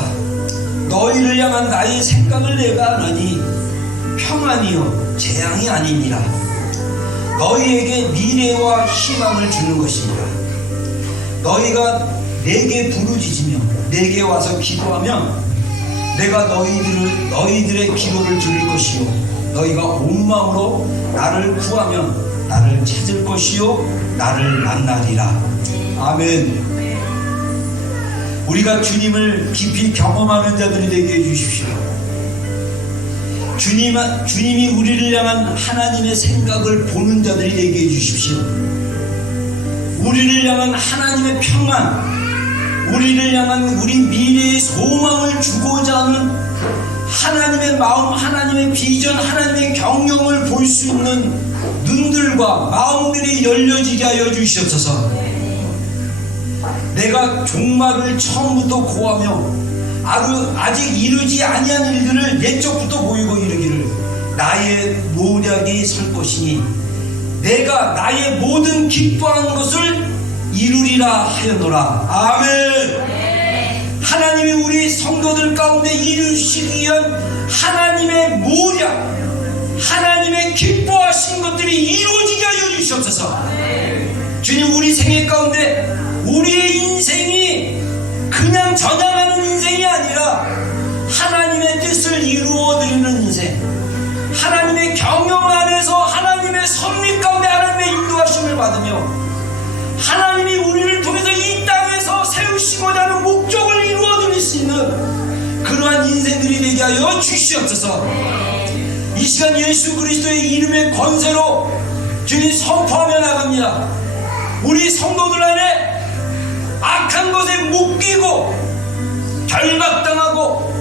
너희를 향한 나의 생각을 내가 아나니 평안이요 재앙이 아니니라. 너희에게 미래와 희망을 주는 것이니라. 너희가 내게 부르짖으며 내게 와서 기도하면 내가 너희들의 기도를 들을 것이요 너희가 온 마음으로 나를 구하면 나를 찾을 것이요 나를 만나리라. 아멘. 우리가 주님을 깊이 경험하는 자들이 되게 해주십시오. 주님이 우리를 향한 하나님의 생각을 보는 자들이 되게 해주십시오. 우리를 향한 하나님의 평안, 우리를 향한 우리 미래의 소망을 주고자 하는 하나님의 마음, 하나님의 비전, 하나님의 경영을 볼 수 있는 눈들과 마음들이 열려지게 하여 주시옵소서. 내가 종말을 처음부터 고하며 아직 이루지 아니한 일들을 옛적부터 보이고 이르기를 나의 모략이 설 것이니 내가 나의 모든 기뻐하는 것을 이루리라 하였노라. 아멘. 하나님이 우리 성도들 가운데 이루시기 위한 하나님의 모략, 하나님의 기뻐하신 것들이 이루어지게 하여 주시옵소서. 주님, 우리 생애 가운데 우리의 인생이 그냥 전향하는 인생이 아니라 하나님의 뜻을 이루어드리는 인생, 하나님의 경영 안에서 하나님의 섭리 가운데 하나님의 인도하심을 받으며 하나님이 우리를 통해서 이 땅에서 세우시고자 하는 목적을 이루어드릴 수 있는 그러한 인생들이 되게 하여 주시옵소서. 이 시간 예수 그리스도의 이름의 권세로 주님 선포하며 나갑니다. 우리 성도들 안에 악한 것에 묶이고 결박당하고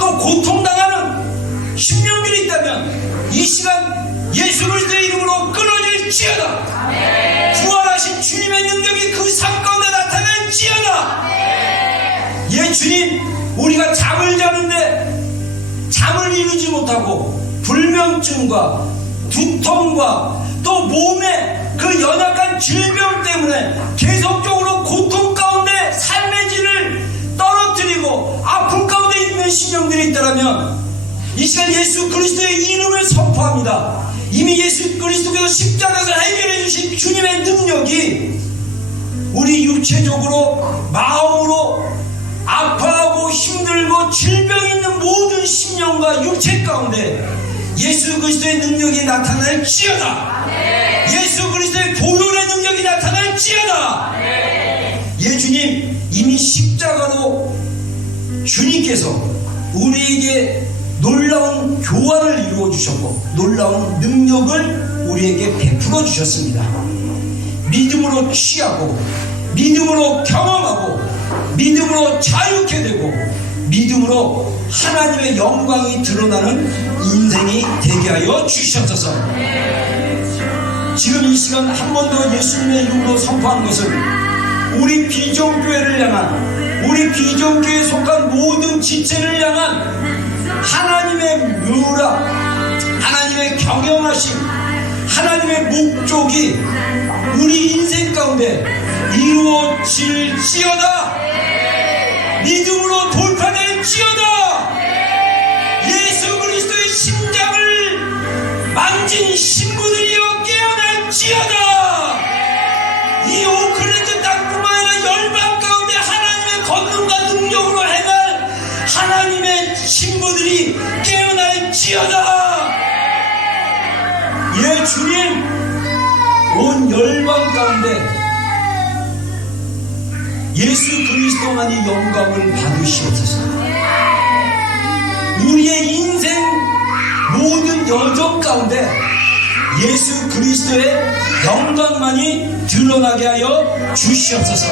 또 고통당하는 심령들이 있다면 이 시간 예수 그리스도의 이름으로 끊어질지어다. 부활하신 주님의 능력이 그 삶 가운데 나타날지어다. 예, 주님, 우리가 잠을 자는데 잠을 이루지 못하고 불면증과 두통과 또 몸에 그 연약한 질병 때문에 계속적으로 고통 가운데 삶의 질을 떨어뜨리고 아픔 가운데 있는 심령들이 있다면 이 시간 예수 그리스도의 이름을 선포합니다. 이미 예수 그리스도께서 십자가에서 해결해 주신 주님의 능력이 우리 육체적으로 마음으로 아파하고 힘들고 질병 있는 모든 심령과 육체 가운데 예수 그리스도의 능력이 나타날지어다. 예수 그리스도의 보혈의 능력이 나타날지어다. 예, 주님, 이미 십자가로 주님께서 우리에게 놀라운 교환을 이루어 주셨고 놀라운 능력을 우리에게 베풀어 주셨습니다. 믿음으로 취하고 믿음으로 경험하고 믿음으로 자유케 되고 믿음으로 하나님의 영광이 드러나는 인생이 되게 하여 주시옵소서. 지금 이 시간 한 번 더 예수님의 이름으로 선포한 것은 우리 비전교회를 향한, 우리 비전교회에 속한 모든 지체를 향한 하나님의 묘라, 하나님의 경영하심, 하나님의 목적이 우리 인생 가운데 이루어질지어다. 믿음으로 돌파될지어다. 예수 그리스도의 심장을 만진 신부들이여 깨어날지어다. 이 오클랜드 땅뿐만 아니라 열방 가운데 하나님의 권능과 능력으로 행할 하나님의 신부들이 깨어날지어다. 예, 주님, 온 열방 가운데 예수 그리스도만이 영광을 받으시옵소서. 우리의 인생 모든 여정 가운데 예수 그리스도의 영광만이 드러나게 하여 주시옵소서.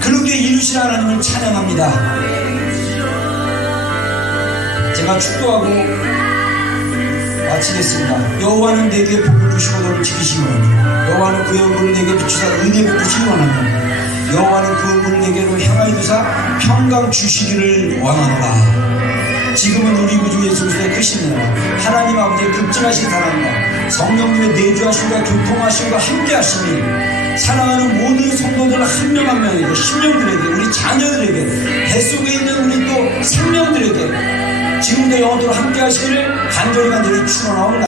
그렇게 이루신 하나님을 찬양합니다. 제가 축도하고 마치겠습니다. 여호와는 내게 복을 주시고 너를 지키시오니 여호와는 그의 얼굴을 내게 비추사 은혜 베푸시기 원하노니 여호와는 그 얼굴을 내게로 향하여 두사 평강 주시기를 원하노라. 지금은 우리 구주 예수 그리스도의 크신 은혜와 하나님 아버지의 극진하신 사랑과 성령님의 내주하심과 교통하심과 함께하심이 사랑하는 모든 성도들 한 명 한 명에게, 심령들에게, 우리 자녀들에게, 뱃속에 있는 우리 또 생명들에게 지금도 영원토록 함께 하시기를 간절히 축원하옵니다.